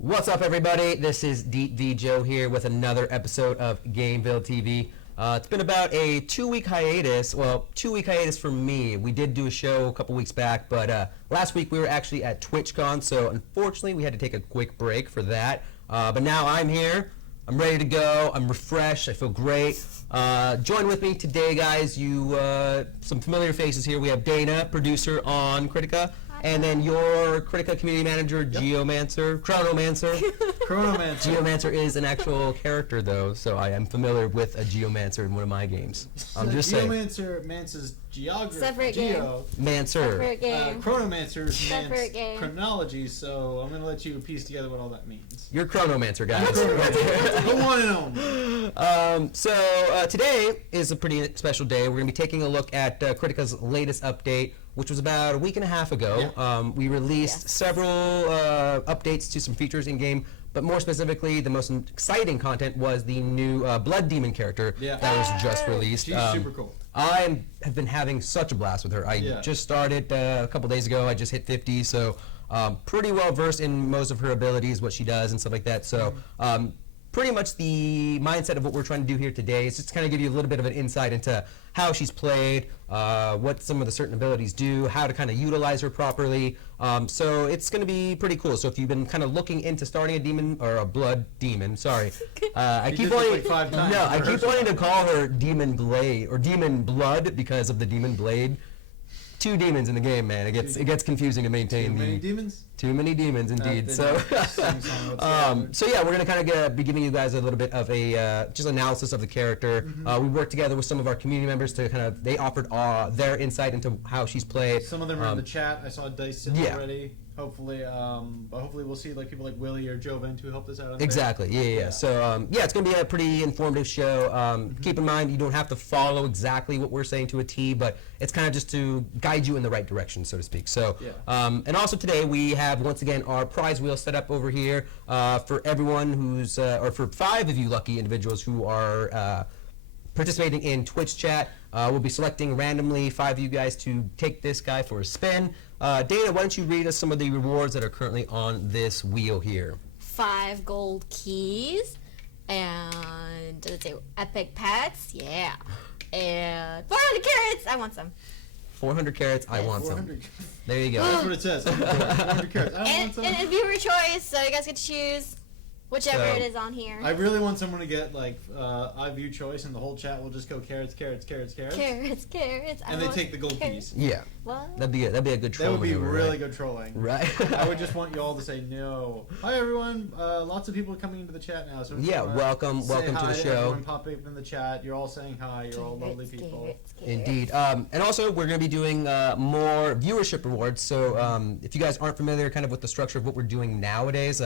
What's up, everybody? This is Deep V Joe here with another episode of GAMEVIL TV. It's been about a 2-week hiatus. Well, 2-week hiatus for me. We did do a show a couple weeks back, but last week we were actually at TwitchCon, so unfortunately we had to take a quick break for that. But now I'm here. I'm ready to go. I'm refreshed. I feel great. Join with me today, guys. Some familiar faces here. We have Dana, producer on Kritika. And then your Kritika community manager, Geomancer, Chronomancer. Chronomancer. Geomancer is an actual character, though, so I am familiar with a Geomancer in one of my games. I'm just saying. Geomancer mances geography. Separate Geo. Mancer. Separate game. Chronomancer Separate game. chronology, so I'm going to let you piece together what all that means. You're Chronomancer, guys. The one and only. So today is a pretty special day. We're going to be taking a look at Kritika's latest update, which was about a week and a half ago. Yeah. We released several updates to some features in-game, but more specifically, the most exciting content was the new Blood Demon character that was just released. She's super cool. I have been having such a blast with her. I just started a couple days ago. I just hit 50, so pretty well versed in most of her abilities, what she does, and stuff like that. So pretty much the mindset of what we're trying to do here today is just kind of give you a little bit of an insight into how she's played, what some of the certain abilities do, how to kind of utilize her properly. So it's going to be pretty cool. So if you've been kind of looking into starting a demon or a blood demon, sorry, I keep wanting to call her Demon Blade or Demon Blood because of the Demon Blade. 2 demons in the game, man. It gets confusing to maintain. Too many demons? Too many demons, indeed. So yeah, we're gonna kind of be giving you guys a little bit of a just analysis of the character. We worked together with some of our community members to they offered their insight into how she's played. Some of them are in the chat. I saw Dice already. Hopefully, hopefully we'll see people like Willie or Joe Vent who helped us out. Exactly. Yeah. So it's gonna be a pretty informative show. Keep in mind you don't have to follow exactly what we're saying to a T, but it's kind of just to guide you in the right direction, so to speak. So and also today we have once again our prize wheel set up over here for everyone who's or for 5 of you lucky individuals who are participating in Twitch chat. We'll be selecting randomly 5 of you guys to take this guy for a spin. Dana, why don't you read us some of the rewards that are currently on this wheel here? 5 gold keys, and does it say epic pets? Yeah. And 400 carrots. I want some. 400 carrots. I want some. There you go. That's what it says. 400 carrots. I want some. And viewer choice, so you guys get to choose whichever it is on here. I really want someone to get I view choice, and the whole chat will just go carrots, carrots, carrots, carrots. Carrots, carrots. And they take the gold keys. Yeah. What? That'd be a good troll. That would be maneuver, really right? good trolling. Right. I would just want you all to say no. Hi everyone. Lots of people are coming into the chat now. So welcome to the show. Everyone pop up in the chat. You're all saying hi. You're all lovely people. Indeed. And also we're going to be doing more viewership rewards. So if you guys aren't familiar kind of with the structure of what we're doing nowadays,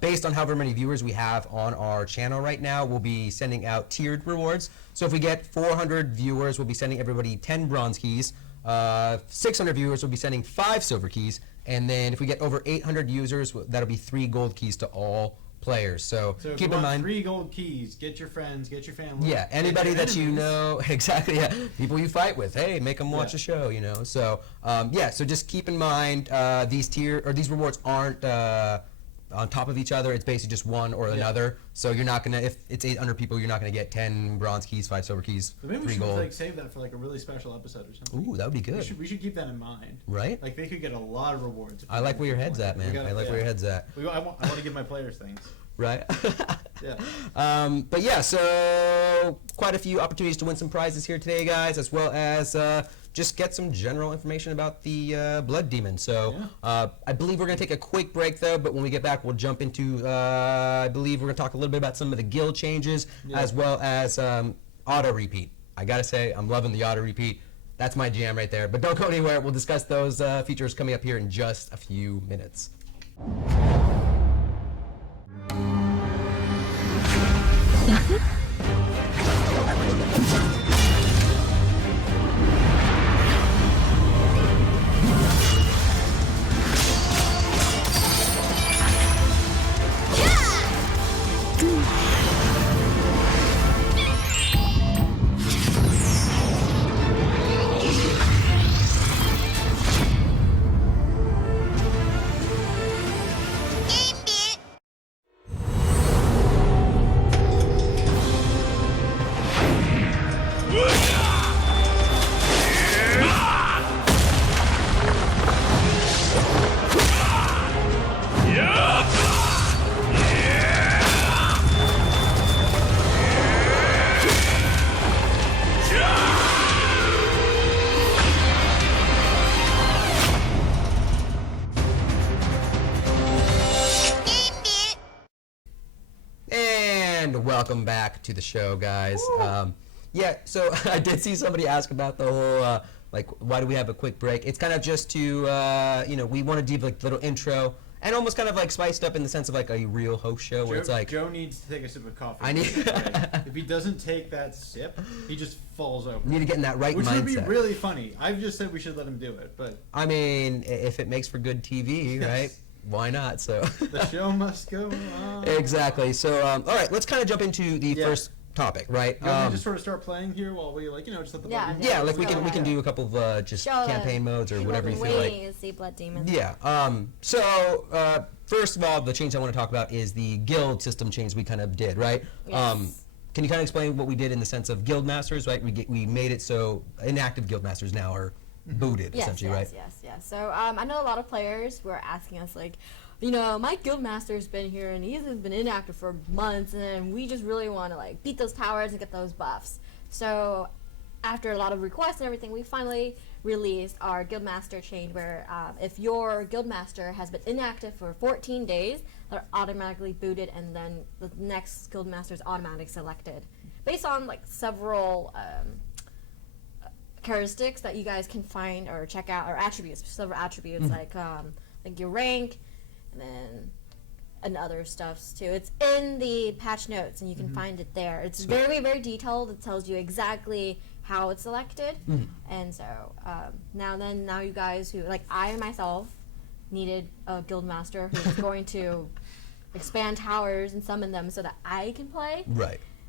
based on however many viewers we have on our channel right now, we'll be sending out tiered rewards. So if we get 400 viewers, we'll be sending everybody 10 bronze keys. 600 viewers, we'll be sending 5 silver keys. And then if we get over 800 users, that'll be 3 gold keys to all players. So keep in mind 3 gold keys. Get your friends, get your family. Yeah, anybody that you know, exactly. Yeah, people you fight with. Hey, make them watch the show. You know. So so just keep in mind these rewards aren't on top of each other. It's basically just one or another. So you're not gonna, if it's 800 people, you're not gonna get 10 bronze keys, 5 silver keys, but maybe 3 we should gold. save that for a really special episode or something. Ooh, that would be good. We should keep that in mind. Right? They could get a lot of rewards. I like where your head's at, man. I like where your head's at. I want to give my players things. Right? Yeah. But yeah, so quite a few opportunities to win some prizes here today, guys, as well as just get some general information about the Blood Demon. So I believe we're going to take a quick break, though, but when we get back, we'll jump into, I believe we're going to talk a little bit about some of the guild changes, as well as auto-repeat. I got to say, I'm loving the auto-repeat. That's my jam right there. But don't go anywhere. We'll discuss those features coming up here in just a few minutes. And welcome back to the show, guys. Yeah, so I did see somebody ask about the whole, like, why do we have a quick break? It's kind of just to, you know, we want to do like a little intro and almost kind of like spiced up in the sense of like a real host show where it's like Joe needs to take a sip of coffee. I need if he doesn't take that sip, he just falls over. Need to get in that right mindset. Which would be really funny. I've just said we should let him do it, but I mean, if it makes for good TV, right? Why not? So the show must go on. Exactly. So all right, let's kind of jump into the first topic, right? You want me to just sort of start playing here while we just let the blood yeah, like we can do a couple of just campaign modes or whatever you feel like. To see blood demons. Yeah. So first of all, the change I want to talk about is the guild system change we kind of did, right? Yes. Can you kind of explain what we did in the sense of guild masters, right? We made it so inactive guild masters now are booted, essentially, right? Yes. So I know a lot of players were asking us like, you know, my guild master's been here and he's been inactive for months, and we just really want to like beat those towers and get those buffs. So after a lot of requests and everything, we finally released our guild master change where if your guild master has been inactive for 14 days, they're automatically booted, and then the next guild master is automatically selected based on like several characteristics that you guys can find or check out, or attributes, several attributes like your rank, and other stuffs too. It's in the patch notes, and you can find it there. It's very, very detailed. It tells you exactly how it's selected, and so now you guys who like I myself needed a guild master who's going to expand towers and summon them so that I can play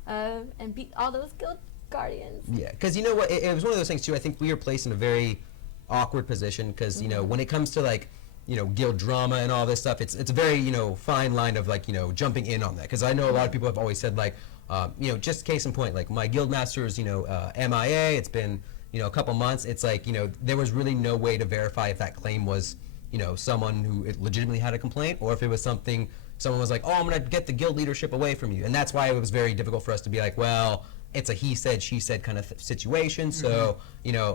and beat all those guild guardians. Yeah, because you know what, it was one of those things too. I think we were placed in a very awkward position because you know when it comes to like guild drama and all this stuff, it's a very fine line of like jumping in on that, because I know a lot of people have always said like just case in point, like my guild master is MIA. It's been a couple months. It's like there was really no way to verify if that claim was someone who legitimately had a complaint, or if it was something someone was like, oh, I'm gonna get the guild leadership away from you. And that's why it was very difficult for us to be like, well, it's a he said she said kind of situation. So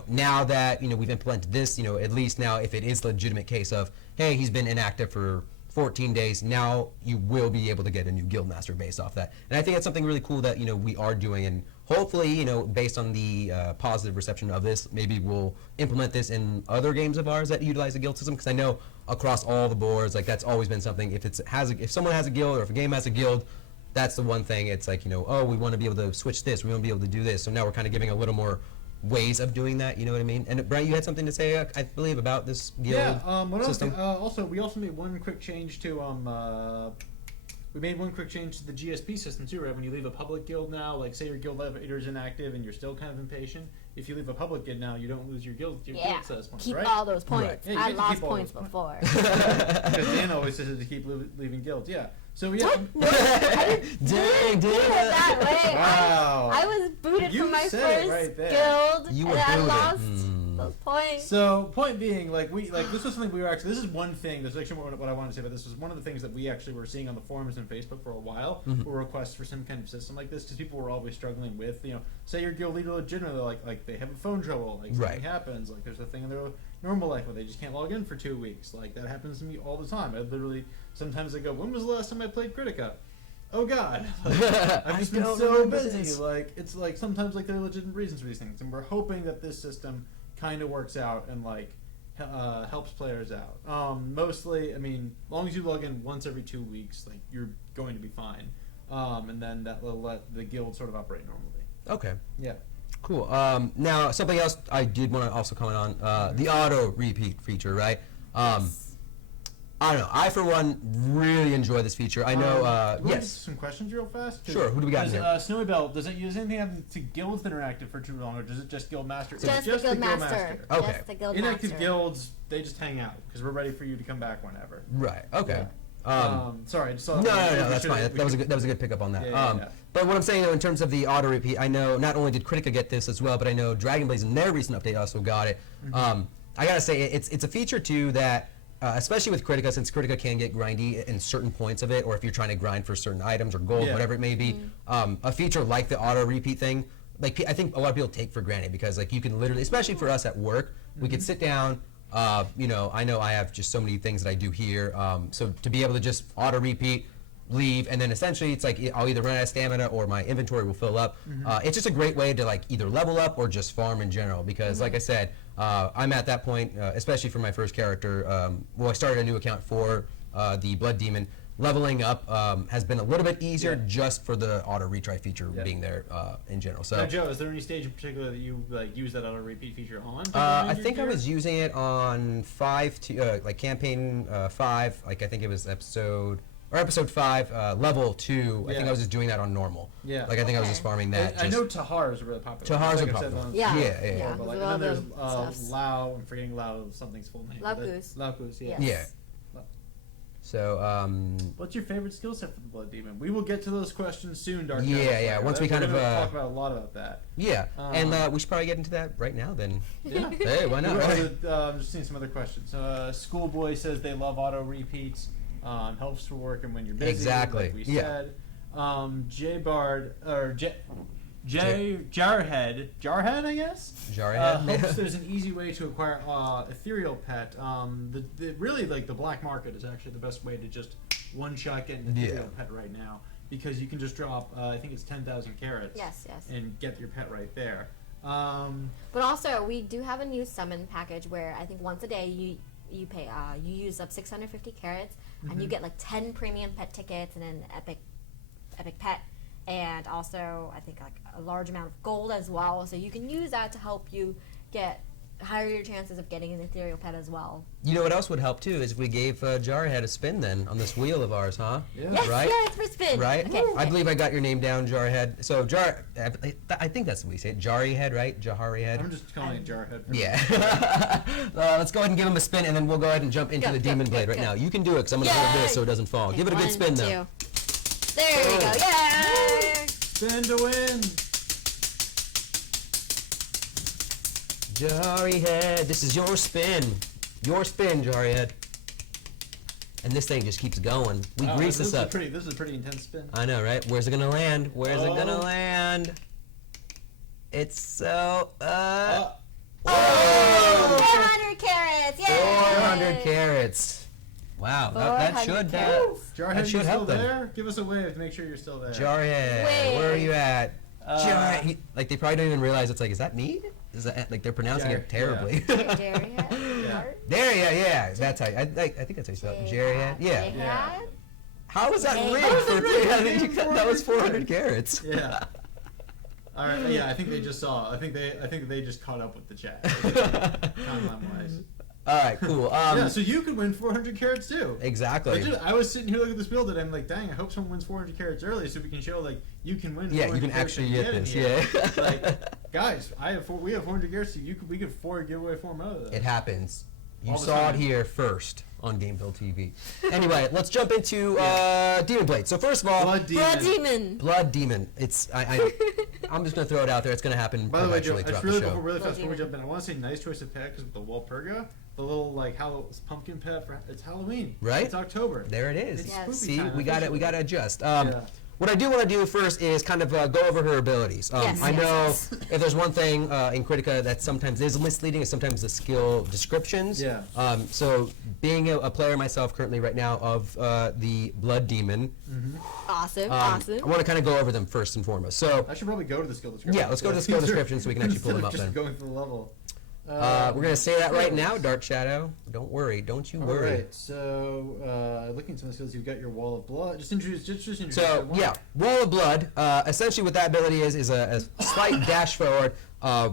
now that we've implemented this, at least now if it is a legitimate case of, hey, he's been inactive for 14 days, now you will be able to get a new guild master based off that. And I think that's something really cool that we are doing, and hopefully based on the positive reception of this, maybe we'll implement this in other games of ours that utilize the guild system, because I know across all the boards, like that's always been something. If someone has a guild, or if a game has a guild, that's the one thing. It's like oh, we want to be able to switch this, we want to be able to do this. So now we're kind of giving a little more ways of doing that, you know what I mean? And Brian, you had something to say, I believe, about this guild system? We also made one quick change to we made one quick change to the GSP system too, right? When you leave a public guild now, like say your guild leader is inactive and you're still kind of impatient, if you leave a public guild now, you don't lose your guild status points, keep right? all those points. Yeah, I lost points before. Because Dan always says to keep leaving guilds, So no, I didn't do it that way. Wow. I was booted from my first guild, you and I lost those points. So, point being, this was something we were actually. This is one thing. This is actually what I wanted to say about this. Was one of the things that we actually were seeing on the forums and Facebook for a while. Were requests for some kind of system like this, because people were always struggling with, say your guild leader legitimately like they have a phone trouble, like something happens, like there's a thing in their normal life where they just can't log in for 2 weeks. Like that happens to me all the time. I literally sometimes I go, when was the last time I played Kritika? Oh God, I've just been so busy. Like it's like sometimes like there are legitimate reasons for these things, and we're hoping that this system kind of works out and like helps players out. Mostly, I mean, as long as you log in once every 2 weeks, like you're going to be fine. And then that will let the guild sort of operate normally. Okay. Yeah. Cool. Now, something else I did want to also comment on, the auto repeat feature, right? I don't know. I, for one, really enjoy this feature. I know, yes. Some questions real fast? Sure. Who do we got here? Snowy Bell, does it use anything happen to guilds that are active for too long, or does it just guild master? Just the guild master. Okay. Just the guild Inactive master. guilds, they just hang out, because we're ready for you to come back whenever. Right. Okay. Sorry, I just saw no, that's fine. That was a good pickup on that. Yeah. But what I'm saying, though, in terms of the auto repeat, I know not only did Kritika get this as well, but I know Dragon Blaze in their recent update also got it. I gotta say, it's a feature too that, especially with Kritika, since Kritika can get grindy in certain points of it, or if you're trying to grind for certain items or gold, whatever it may be, a feature like the auto repeat thing, like I think a lot of people take for granted, because like you can literally, especially for us at work, we could sit down. I know I have just so many things that I do here, so to be able to just auto repeat, leave, and then essentially it's like I'll either run out of stamina or my inventory will fill up. It's just a great way to like either level up or just farm in general, because like I said, I'm at that point, especially for my first character. Well, I started a new account for the Blood Demon. Leveling up has been a little bit easier just for the auto retry feature being there in general. So now, Joe, is there any stage in particular that you like use that auto repeat feature on? I think I was using it on 5 to like campaign 5. Like I think it was episode 5, level 2. I think I was just doing that on normal. Yeah. Like I think I was just farming that. I know Tahar is really popular. Tahar's like a popular. Yeah. But like, and then there's Lao. I'm forgetting Lao. Something's full name. Laucus. Laucus. Yeah. Yes. So, what's your favorite skill set for the Blood Demon? We will get to those questions soon, Dark. Yeah. Once we kind of talk about a lot about that. Yeah, and we should probably get into that right now. Then. Yeah. Hey, why not? I'm just seeing some other questions. Schoolboy says they love auto repeats. Helps for work and when you're busy. Exactly. Like we said. J Bard or Jarhead, I guess. Jarhead. Hopes there's an easy way to acquire ethereal pet. Really, like the black market is actually the best way to just one shot get an ethereal pet right now, because you can just drop I think it's 10,000 carrots. Yes. And get your pet right there. But also, we do have a new summon package where I think once a day you pay you use up 650 carrots and you get like 10 premium pet tickets and an epic pet. And also, I think like a large amount of gold as well. So you can use that to help you get higher your chances of getting an ethereal pet as well. You know what else would help too is if we gave Jarhead a spin then on this wheel of ours, huh? Yeah. Yes, right? yeah, it's for spin. Right? Okay. I believe I got your name down, Jarhead. So I think that's what we say. Jarihead, right? Jaharihead. I'm just calling it Jarhead. Yeah. Let's go ahead and give him a spin, and then we'll go ahead and jump into the Demon Blade right now. You can do it, because I'm going to hold this so it doesn't fall. Okay, give it a good spin, though. 1, 2. There we go. Yay! Spin to win. Jarihead, this is your spin. Your spin, Jarihead. And this thing just keeps going. We grease this up. This is a pretty intense spin. I know, right? Where's it gonna land? Where's it gonna land? It's so 400 carrots! Yay! 400 carrots. Wow, that should Jarhead, you help still them. there? Give us a wave to make sure you're still there. Jarhead, where are you at? Jarhead, like they probably don't even realize it's like, is that me? Is that like they're pronouncing it terribly? Yeah. That's how. I think that's how you spell it. Jarhead. Yeah. How was that rigged for 300? That was 400 carrots. Yeah. All right. Yeah, I think they just saw. I think they just caught up with the chat. Timeline-wise. All right, cool. Yeah, so you could win 400 carrots too. Exactly. I was sitting here looking at this build and I'm like, dang, I hope someone wins 400 carrots early so we can show like you can win. Yeah, you can actually get this. Yeah. Like, guys, we have 400 carrots. So we could give away 4 more of those. It happens. You All the saw time. it here first on GAMEVIL TV. Anyway, let's jump into Demon Blade. So first of all, Blood Demon. It's I'm just gonna throw it out there. It's gonna happen eventually throughout the show. Really fast before we jump in, I want to say nice choice of pet because with the Walpurga, the little like pumpkin pet it's Halloween. Right? It's October. There it is. It's spooky See, time, we gotta adjust. What I do want to do first is kind of go over her abilities. I know if there's one thing in Kritika that sometimes is misleading is sometimes the skill descriptions. Yeah. So being a player myself currently right now of the Blood Demon. Awesome. I want to kind of go over them first and foremost. So I should probably go to the skill description. yeah, let's go to the skill description so we can actually pull them up just then. going through the level. We're gonna say that right now, Dark Shadow. Don't worry, don't you worry. Alright, so looking at some of the skills, you've got your Wall of Blood. Just introduce So one. yeah, Wall of Blood. Essentially, what that ability is a slight dash forward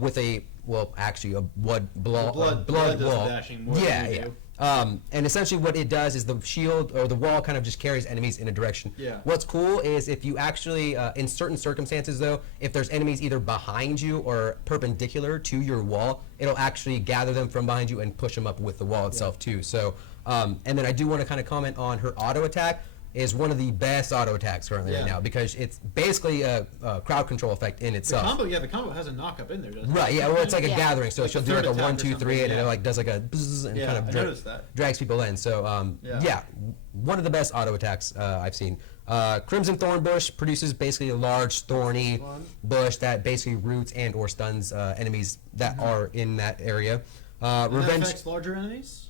with a blood wall. Dashing more than you do. And essentially what it does is the shield or the wall kind of just carries enemies in a direction. Yeah. What's cool is if you actually, in certain circumstances though, if there's enemies either behind you or perpendicular to your wall, it'll actually gather them from behind you and push them up with the wall itself too. So, and then I do want to kind of comment on her auto attack. Is one of the best auto attacks currently right now because it's basically a crowd control effect in itself. The combo has a knock up in there, doesn't it? Right, yeah, well it's like a gathering, so she'll do like a 1, 2, 3 and it like does like a bzzz and kind of drags people in. So yeah, one of the best auto attacks I've seen. Crimson Thorn Bush produces basically a large thorny bush that basically roots and or stuns enemies that are in that area. Revenge affects larger enemies?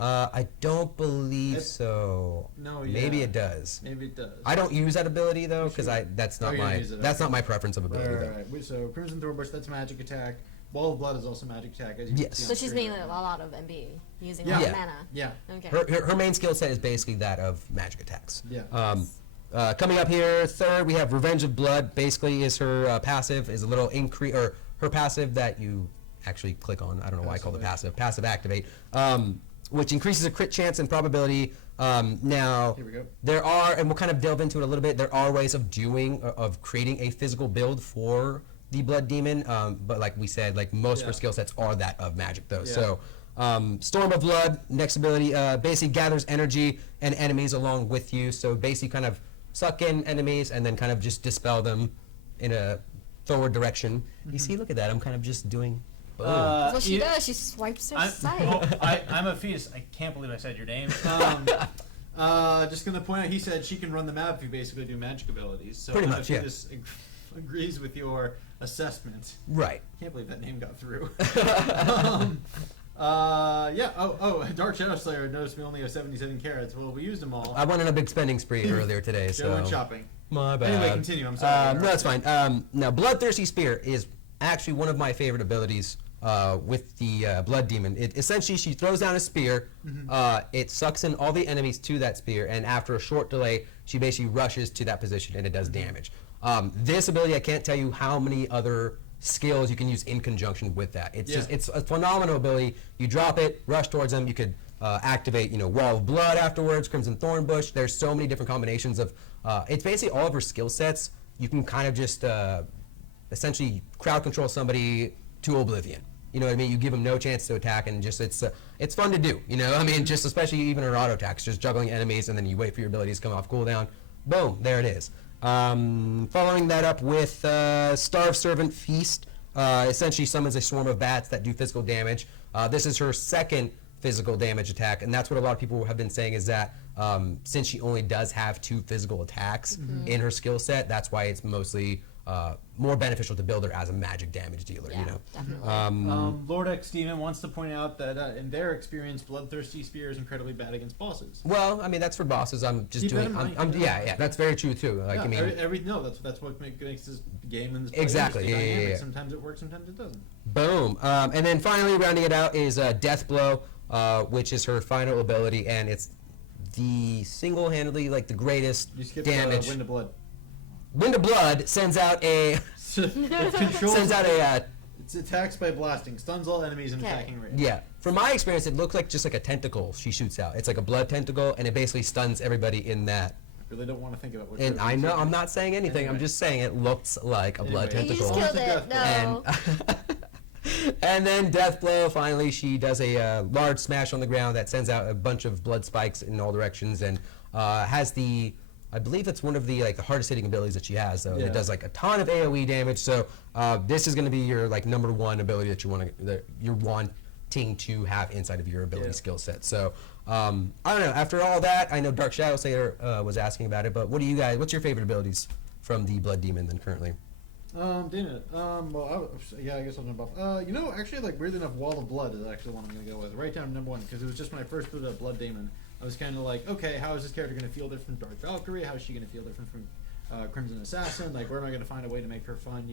I don't believe so. No, yeah. Maybe it does. Maybe it does. I don't use that ability though, because that's not my preference of ability. Right. So Crimson Thornbush, that's magic attack. Wall of Blood is also magic attack. As you Yes. So she's mainly a lot of MB using a lot of mana. Yeah. Okay. Her main skill set is basically that of magic attacks. Yeah. Coming up here, third, we have Revenge of Blood. Basically, is her passive is a little increase, or her passive that you actually click on. I don't know why I call it passive. Passive activate, which increases a crit chance and probability. Now, here we go. There are, and we'll kind of delve into it a little bit. There are ways of creating a physical build for the Blood Demon, but like we said, like most of her skill sets are that of magic, though. Yeah. So. Storm of Blood, next ability, basically gathers energy and enemies along with you. So basically kind of suck in enemies and then kind of just dispel them in a forward direction. You see, look at that. I'm kind of just doing... That's what she does. She swipes her side. I'm a fetus. I can't believe I said your name. Just going to point out, he said she can run the map if you basically do magic abilities. So pretty much, yeah. Fetus agrees with your assessment. Right. Can't believe that name got through. Dark Shadow Slayer noticed we only have 77 carats. Well, we used them all. I went on a big spending spree earlier today, so... Joe went shopping. My bad. Anyway, continue. I'm sorry. No, that's fine. Now, Bloodthirsty Spear is actually one of my favorite abilities with the Blood Demon. Essentially, she throws down a spear. It sucks in all the enemies to that spear, and after a short delay, she basically rushes to that position, and it does damage. This ability, I can't tell you how many other skills you can use in conjunction with that. It's a phenomenal ability. You drop it, rush towards them. You could activate, Wall of Blood afterwards, Crimson Thornbush. There's so many different combinations of. It's basically all of her skill sets. You can kind of just essentially crowd control somebody to oblivion. You know what I mean? You give them no chance to attack, and just it's fun to do. I mean, just especially even her auto attacks, just juggling enemies, and then you wait for your abilities to come off cooldown. Boom, there it is. Following that up with Starved Servant Feast, essentially summons a swarm of bats that do physical damage. This is her second physical damage attack, and that's what a lot of people have been saying is that since she only does have 2 physical attacks in her skill set, that's why it's mostly more beneficial to build her as a magic damage dealer. Definitely. Lord X Demon wants to point out that in their experience, Bloodthirsty Spear is incredibly bad against bosses. Well, I mean that's for bosses. I'm just Keep doing. that in mind. Yeah, that's very true too. Like I mean, that's what makes this game and this exactly. dynamic. Yeah. Sometimes it works, sometimes it doesn't. Boom. And then finally rounding it out is Death Blow, which is her final ability, and it's the single-handedly like the greatest You skipped damage. Wind of Blood. Wind of Blood sends out a It's attacks by blasting, stuns all enemies in attacking range. Yeah. From my experience, it looks like just like a tentacle she shoots out. It's like a blood tentacle, and it basically stuns everybody in that. I really don't want to think about what. And I know I'm not saying anything. Anyway. I'm just saying it looks like a blood Anyway. You tentacle. just killed it. No. And then Death Blow, finally, she does a large smash on the ground that sends out a bunch of blood spikes in all directions, and has the, I believe it's one of the the hardest hitting abilities that she has. So it does like a ton of AOE damage. So this is going to be your number 1 ability that you're wanting to have inside of your ability skill set. So I don't know. After all that, I know Dark Shadow Slayer was asking about it, but what do you guys? What's your favorite abilities from the Blood Demon then currently? Dana. I guess I'll jump off. Actually, weirdly enough, Wall of Blood is actually one I'm going to go with. Right down number 1, because it was just when I first put a Blood Demon. I was kind of like, okay, how is this character going to feel different from Dark Valkyrie? How is she going to feel different from Crimson Assassin? Where am I going to find a way to make her fun?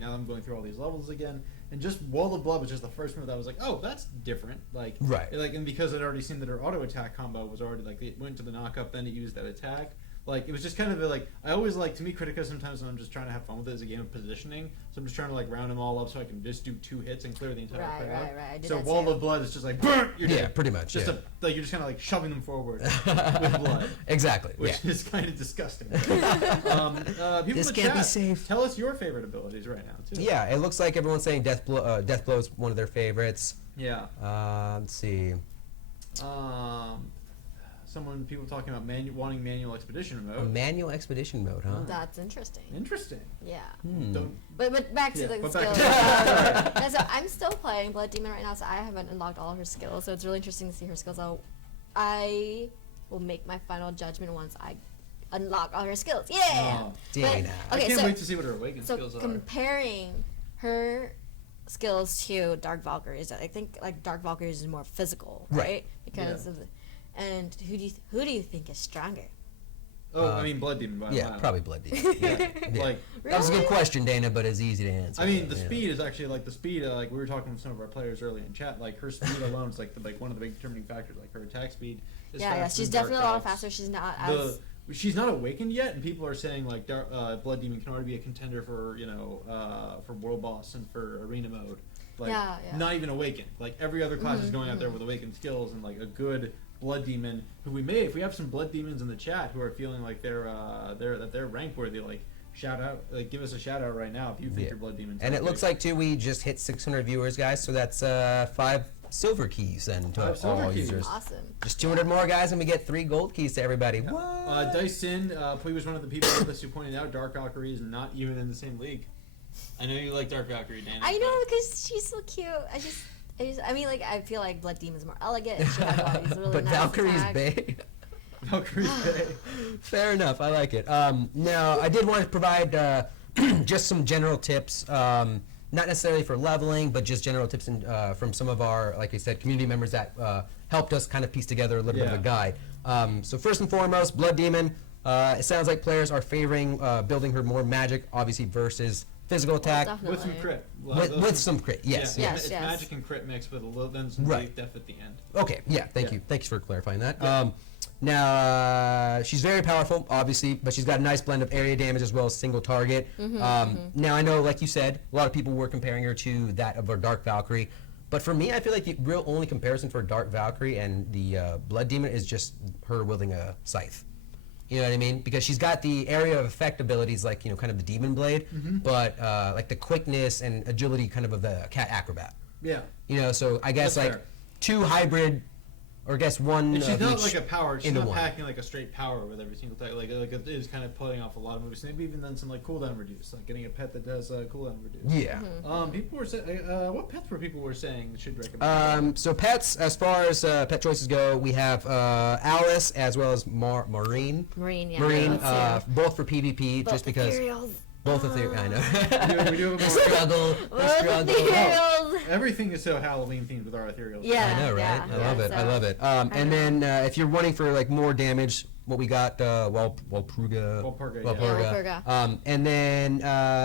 Now I'm going through all these levels again. And just Wall of Blood was just the first move that I was like, oh, that's different. Right. And because I'd already seen that her auto attack combo was already it went to the knock-up, then it used that attack. It was just kind of I always to me, Kritika, sometimes when I'm just trying to have fun with it as a game of positioning, so I'm just trying to round them all up so I can just do 2 hits and clear the entire thing out. Right. So Wall of Blood is just you're dead. Yeah, pretty much. Just you're just kind of shoving them forward with blood. Exactly. Which is kind of disgusting. People This in the can't be chat, safe. Tell us your favorite abilities right now, too. Yeah, it looks like everyone's saying Death Blow is one of their favorites. Yeah. Let's see. People talking about wanting manual expedition mode. A manual expedition mode, huh? That's interesting. Interesting. Yeah. Don't. But back to the but skills. back So I'm still playing Blood Demon right now, so I haven't unlocked all of her skills. So it's really interesting to see her skills. I will make my final judgment once I unlock all her skills. Yeah. Dana. I can't wait to see what her awakened so skills are. comparing her skills to Dark Valkyries. I think like Dark Valkyries is more physical, right? Because of the, and who do you think is stronger? Oh, I mean Blood Demon by a mile. Probably Blood Demon. Yeah. Like That was a good question, Dana, but it's easy to answer. I mean, the speed is actually like the speed. Like we were talking with some of our players earlier in chat. Like her speed alone is like one of the big determining factors. Like her attack speed. Is faster she's than Dark definitely a lot Valks. faster. She's not as She's not awakened yet, and people are saying like Blood Demon can already be a contender for for World Boss and for Arena mode. Like not even awakened. Like every other class is going out there with awakened skills, and like a good Blood Demon who if we have some Blood Demons in the chat who are feeling like they're rank worthy, like shout out, like give us a shout out right now if you think your Blood Demons. And it looks like too we just hit 600 viewers, guys. So that's 5 silver keys and to all users. awesome. Just 200 more, guys, and we get 3 gold keys to everybody. Yeah. What? Dyson, he was one of the people with us who pointed out Dark Valkyrie is not even in the same league. I know you like Dark Valkyrie, Dan. I know because she's so cute. I mean, like I feel like Blood Demon's more elegant. And she has all these really But nice Valkyrie's attacks. big. Valkyrie's Bay. Fair enough. I like it. Now, I did want to provide just some general tips, not necessarily for leveling, but just general tips from some of our, like I said, community members that helped us kind of piece together a little bit of a guide. So first and foremost, Blood Demon. It sounds like players are favoring building her more magic, obviously, versus physical attack. With some crit. With some crit, yes. Yeah, Yes, it's yes. magic and crit mix with a little, then some Right. def at the end. Okay, yeah, thank you. Thanks for clarifying that. Now, she's very powerful, obviously, but she's got a nice blend of area damage as well as single target. Now, I know, like you said, a lot of people were comparing her to that of our Dark Valkyrie, but for me, I feel like the real only comparison for Dark Valkyrie and the Blood Demon is just her wielding a scythe. You know what I mean? Because she's got the area of effect abilities like, kind of the Demon Blade, but like the quickness and agility kind of the Cat Acrobat. Yeah. So I guess That's like fair. 2 hybrid, or I guess 1 And she's of not each like a power. She's into not one. packing like a straight power with every single type. Like it is kind of putting off a lot of moves. Maybe even then some like cooldown reduce, like getting a pet that does cooldown reduce. Yeah. People were saying, what pets were people saying should recommend? So pets, as far as pet choices go, we have Alice as well as Marine. Marine, yeah. Marine, Let's see. both for PvP, Both just because. ethereals. Both of the, I know. We do have the more- struggle. The Both struggle. ethereals. Everything is so Halloween themed with our ethereals. Yeah. I know, right? Yeah, I love yeah, it. I so- love it. And then if you're wanting for like more damage, what we got, Walpurga. Walpurga, yeah. And then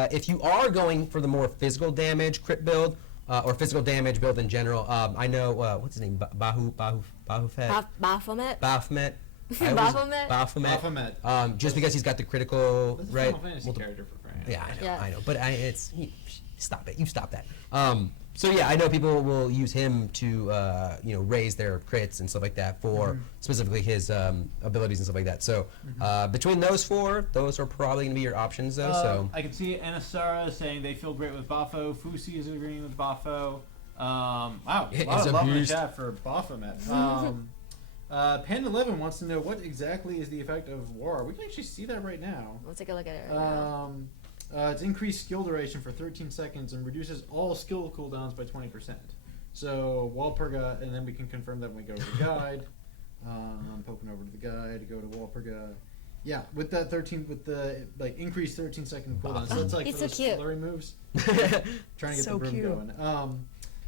if you are going for the more physical damage crit build, or physical damage build in general, I know what's his name, Bahufet. Baphomet. Baphomet. Baphomet? Baphomet. Just because he's got the critical, That's a right? Final Fantasy character for crying out Yeah, loud. I know. But stop it. You stop that. So yeah, I know people will use him to raise their crits and stuff like that for specifically his abilities and stuff like that. So between those 4, those are probably gonna be your options though. So I can see Anasara saying they feel great with Bafo. Fusi is agreeing with Bafo. Wow, It a lot is of love in the abused. chat for Baphomet. Pan11 wants to know what exactly is the effect of War. We can actually see that right now. Let's take a look at it right now. It's increased skill duration for 13 seconds and reduces all skill cooldowns by 20%. So Walpurga, and then we can confirm that when we go to the guide. I'm poking over to the guide, go to Walpurga. Yeah, with that 13, with the like increased 13-second cooldown. So that's like He's for so those cute. flurry moves. Trying to get So the room cute. going.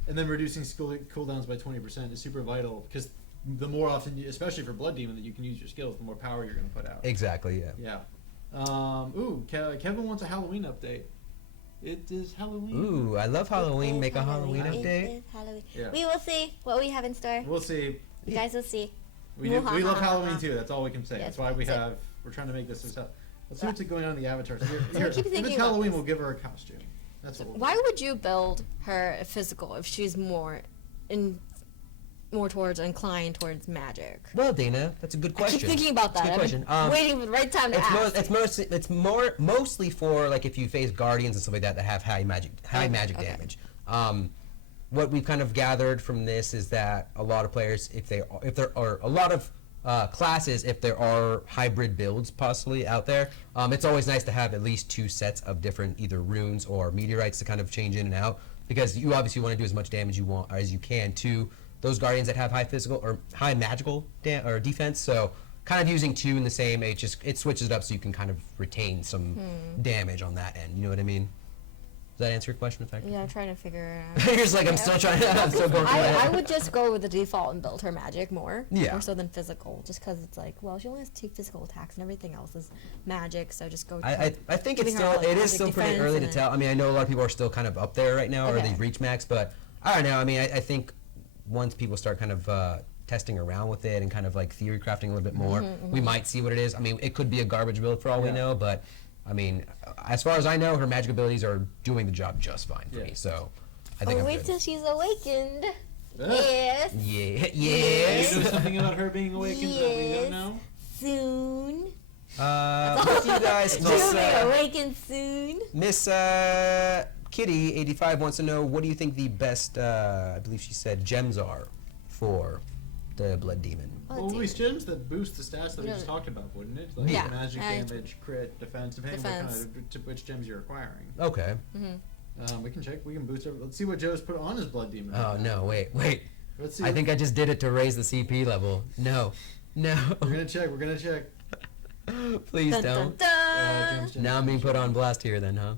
And then reducing skill cooldowns by 20% is super vital because the more often, especially for Blood Demon, that you can use your skills, the more power you're going to put out. exactly, yeah. Yeah. Kevin wants a Halloween update. It is Halloween. Ooh, I love Halloween. Make a Halloween It update. is Halloween. Yeah. We will see what we have in store. We'll see. You guys will see. We love Halloween too. That's all we can say. Yes, That's why that's it. we're trying to make this success. Let's see what's going on in the avatars. Here, I keep if thinking it's about Halloween, this. we'll give her a costume. That's what we'll Why would you build her physical if she's more towards inclined towards magic? Well, Dana, that's a good I question. keep thinking about that. That's a good question. I'm waiting for the right time to ask. It's mostly for like if you face guardians and stuff like that that have high magic Okay. damage. What we've kind of gathered from this is that a lot of players, if there are a lot of classes, if there are hybrid builds possibly out there, it's always nice to have at least 2 sets of different either runes or meteorites to kind of change in and out, because you obviously want to do as much damage as you can to those guardians that have high physical or high magical or defense. So kind of using 2 in the same, it switches it up so you can kind of retain some damage on that end. You know what I mean? Does that answer your question effectively? Yeah, I'm trying to figure it out. You're just like, I'm still trying to. I'm still going through my I head. would just go with the default and build her magic more. Yeah. More so than physical, just because it's like, well, she only has 2 physical attacks and everything else is magic, so just go. I think it's giving her, still like, it is magic still pretty defense early to and tell. I mean, I know a lot of people are still kind of up there right now, or Okay. they've reached max, but I don't know. I mean, I think once people start kind of testing around with it and kind of like theory crafting a little bit more, we might see what it is. I mean, it could be a garbage build for all we know, but I mean, as far as I know, her magic abilities are doing the job just fine for me. So I think I'm wait good. till she's awakened. Yes. Yeah. You Yes. know something about her being awakened that we don't know? Soon. What do you guys? She'll Miss, be awakened soon. Miss Kitty 85 wants to know, what do you think the best? I believe she said gems are for the blood demon. Well, these gems that boost the stats that we just talked about, wouldn't it? Like Yeah. magic, damage, crit, defense, depending on what kind of which gems you're acquiring. Okay. We can check. We can boost it. Let's see what Joe's put on his blood demon. Oh no! Wait. Let's see. I think I just did it to raise the CP level. No. we're gonna check. We're gonna check. Please Dun, don't. dun, dun. Gems. Now I'm being put on blast here, then, huh?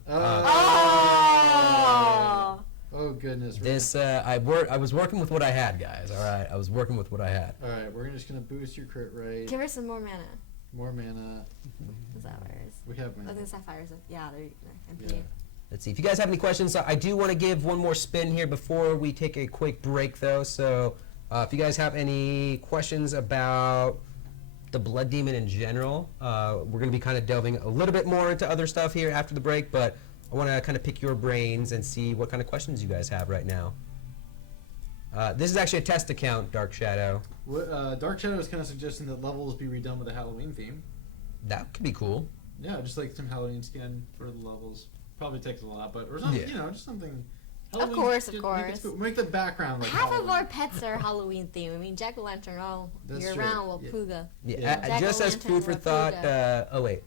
Oh. Oh goodness. This I was working with what I had, guys. All right, I was working with what I had. All right, we're just gonna boost your crit rate. Give her some more mana. More mana. Is that where it is? We have I mana. think sapphires. Yeah, there you go. Yeah. Let's see. If you guys have any questions, I do want to give one more spin here before we take a quick break, though. So, if you guys have any questions about the blood demon in general, we're going to be kind of delving a little bit more into other stuff here after the break. But I want to kind of pick your brains and see what kind of questions you guys have right now. This is actually a test account, Dark Shadow. Dark Shadow is kind of suggesting that levels be redone with a Halloween theme. That could be cool. Yeah, just like some Halloween skin for the levels. Probably takes a lot, but or something, Yeah. you know, just something. Of course. Make the background like Half Halloween. of our pets are Halloween themed. I mean, jack o' lantern all That's year true. round. Well, Yeah. Puga. Yeah, just as Jack-o'-lantern food for or thought. Puga. Oh wait.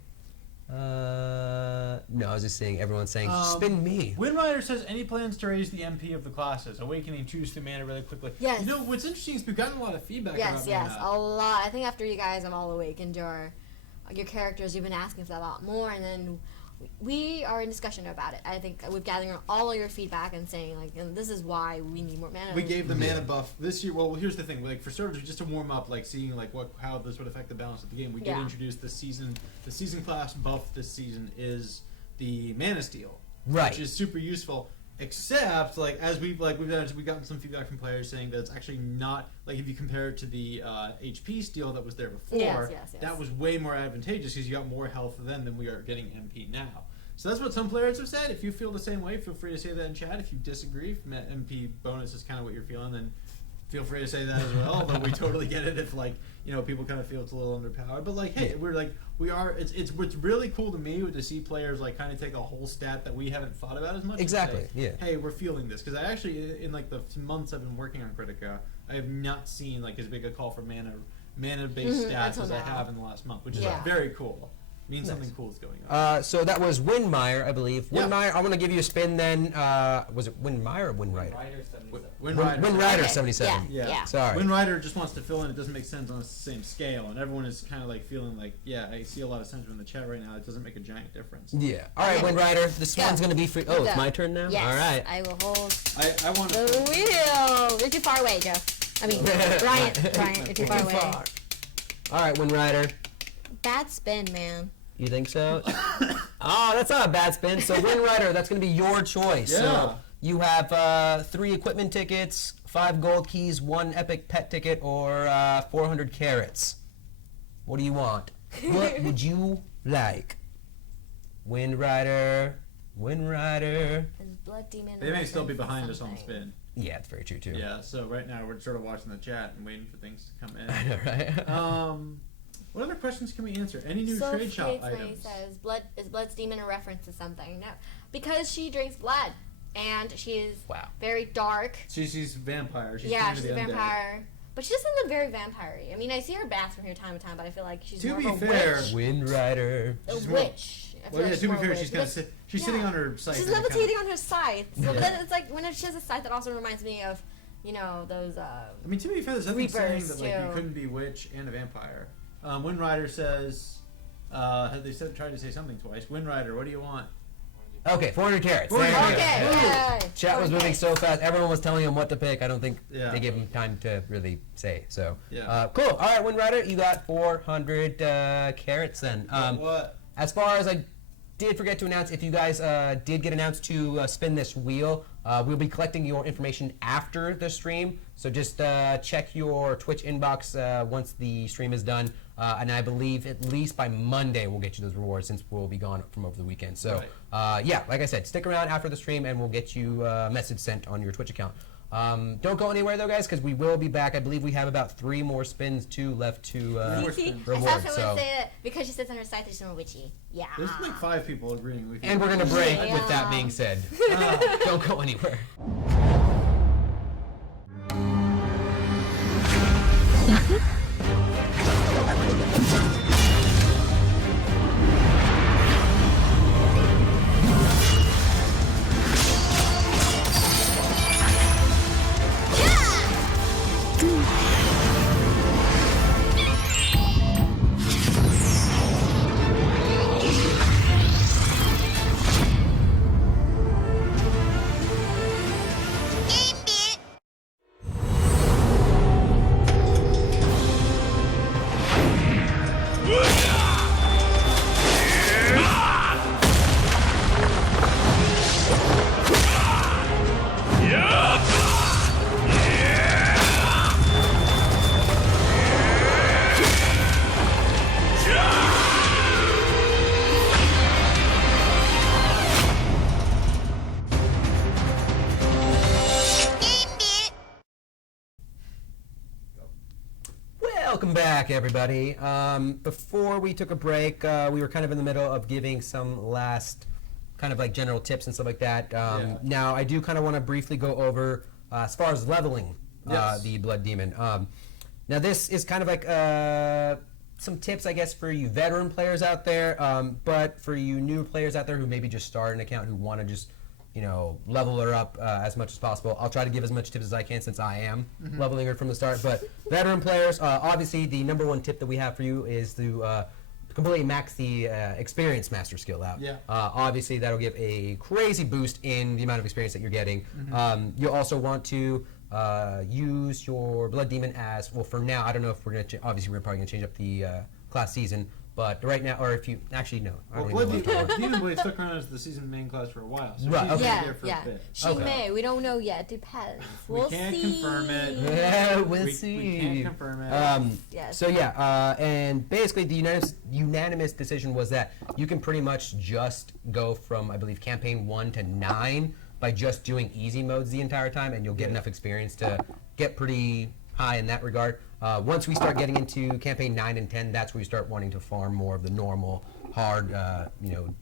No, I was just saying. Everyone's saying, "Spin me." Windrider says, any plans to raise the MP of the classes? Awakening, choose through mana really quickly. Yes. You know what's interesting is we've gotten a lot of feedback. Yes, about yes, mana. a lot. I think after you guys, I'm all awakened your characters. You've been asking for that a lot more, and then we are in discussion about it. I think we've gathered all of your feedback and saying like, this is why we need more mana. We gave the mana buff this year. Well, here's the thing: like for starters, just to warm up, like seeing like how this would affect the balance of the game. We did introduce the season class buff this season is the mana steal, Right. Which is super useful. Except like as we've gotten some feedback from players saying that it's actually not like if you compare it to the HP steal that was there before. Yes. That was way more advantageous because you got more health then than we are getting MP now. So that's what some players have said. If you feel the same way, feel free to say that in chat. If you disagree, if MP bonus is kind of what you're feeling, then feel free to say that as well. Although we totally get it if people kind of feel it's a little underpowered. But hey, it's what's really cool to me to see players kind of take a whole stat that we haven't thought about as much. Exactly. And say, Yeah. Hey, we're feeling this because I actually in the months I've been working on Kritika, I have not seen as big a call for mana based stats as I have in the last month, which is very cool. Means something cool is going on. So that was Windmire, I believe. Yeah. Windmire, I'm going to give you a spin then. Was it Windmire or Windrider? Windrider. Windrider 77. Yeah. Sorry. Windrider just wants to fill in. It doesn't make sense on the same scale, and everyone is kind of feeling I see a lot of sentiment in the chat right now. It doesn't make a giant difference. Yeah. All right, Windrider. This one's going to be for. Oh, it's my turn now. Yes. All right. I will hold I want the to. wheel. You're too far away, Joe. I mean, Brian, you're too far away. All right, Windrider. Bad spin, man. You think so? Oh, that's not a bad spin. So Windrider, that's going to be your choice. Yeah. So you have 3 equipment tickets, 5 gold keys, 1 epic pet ticket, or 400 carrots. What do you want? What would you like? Windrider. And Blood Demon. They may still be reference behind us on the something. spin. Yeah, it's very true too. Yeah. So right now we're sort of watching the chat and waiting for things to come in. I know, right? What other questions can we answer? Any new So trade shop Faithfully items? says, is Blood's Demon a reference to something? No. Because she drinks blood. And she is very dark. She's vampire. She's Yeah, kind of she's a the undead. vampire. But she doesn't look very vampire-y. I mean, I see her bats from here time to time, but I feel like she's To more be of a fair, witch. Windrider. A she's more- witch. I feel Well, like yeah. she's To be more fair, witch. she's kind of she's sitting on her scythe. She's and it levitating on her scythe. So Yeah. then it's like when she has a scythe, that also reminds me of, those. I mean, to be fair, there's nothing saying Reapers, that you too. couldn't be witch and a vampire. Windrider says, tried to say something twice. Windrider, what do you want? Okay, 400 carats. There you go. Okay, yay. Chat was moving so fast. Everyone was telling him what to pick. I don't think Yeah. they gave him time to really say. So, Yeah. cool. All right, Wind Rider, you got 400 carats then. What? As far as I did forget to announce, if you guys did get announced to spin this wheel, we'll be collecting your information after the stream. So just check your Twitch inbox once the stream is done. And I believe at least by Monday we'll get you those rewards since we'll be gone from over the weekend. So yeah, like I said, stick around after the stream and we'll get you a message sent on your Twitch account. Don't go anywhere though, guys, because we will be back. I believe we have about 3 more spins too left to reward. I saw someone say that because she sits on her side, she's more witchy. Yeah. There's like 5 people agreeing with you. And we're gonna break Yeah. with that being said. Don't go anywhere. Welcome back, everybody. Before we took a break, we were kind of in the middle of giving some last kind of like general tips and stuff like that. Now, I do kind of want to briefly go over as far as leveling the Blood Demon. Now, this is kind of like some tips, I guess, for you veteran players out there, but for you new players out there who maybe just start an account who want to just level her up as much as possible. I'll try to give as much tips as I can since I am leveling her from the start. But veteran players, obviously the #1 tip that we have for you is to completely max the experience master skill out. Yeah. Obviously that'll give a crazy boost in the amount of experience that you're getting. You'll also want to use your Blood Demon as, well, for now, I don't know if we're going to, obviously we're probably going to change up the class season. But right now, or if you actually no, I don't Well, even know what I'm talking Demon Blade stuck around as the season main class for a while, so Right, she's okay. been here for a bit. She Okay. may. We don't know yet. Depends. We'll we can't see. confirm it. Yeah, we'll see. We can't confirm it. Yes. So yeah, and basically the unanimous decision was that you can pretty much just go from, I believe, campaign 1 to 9 by just doing easy modes the entire time, and you'll get enough experience to get pretty high in that regard. Once we start getting into campaign 9 and 10, that's where we start wanting to farm more of the normal, hard,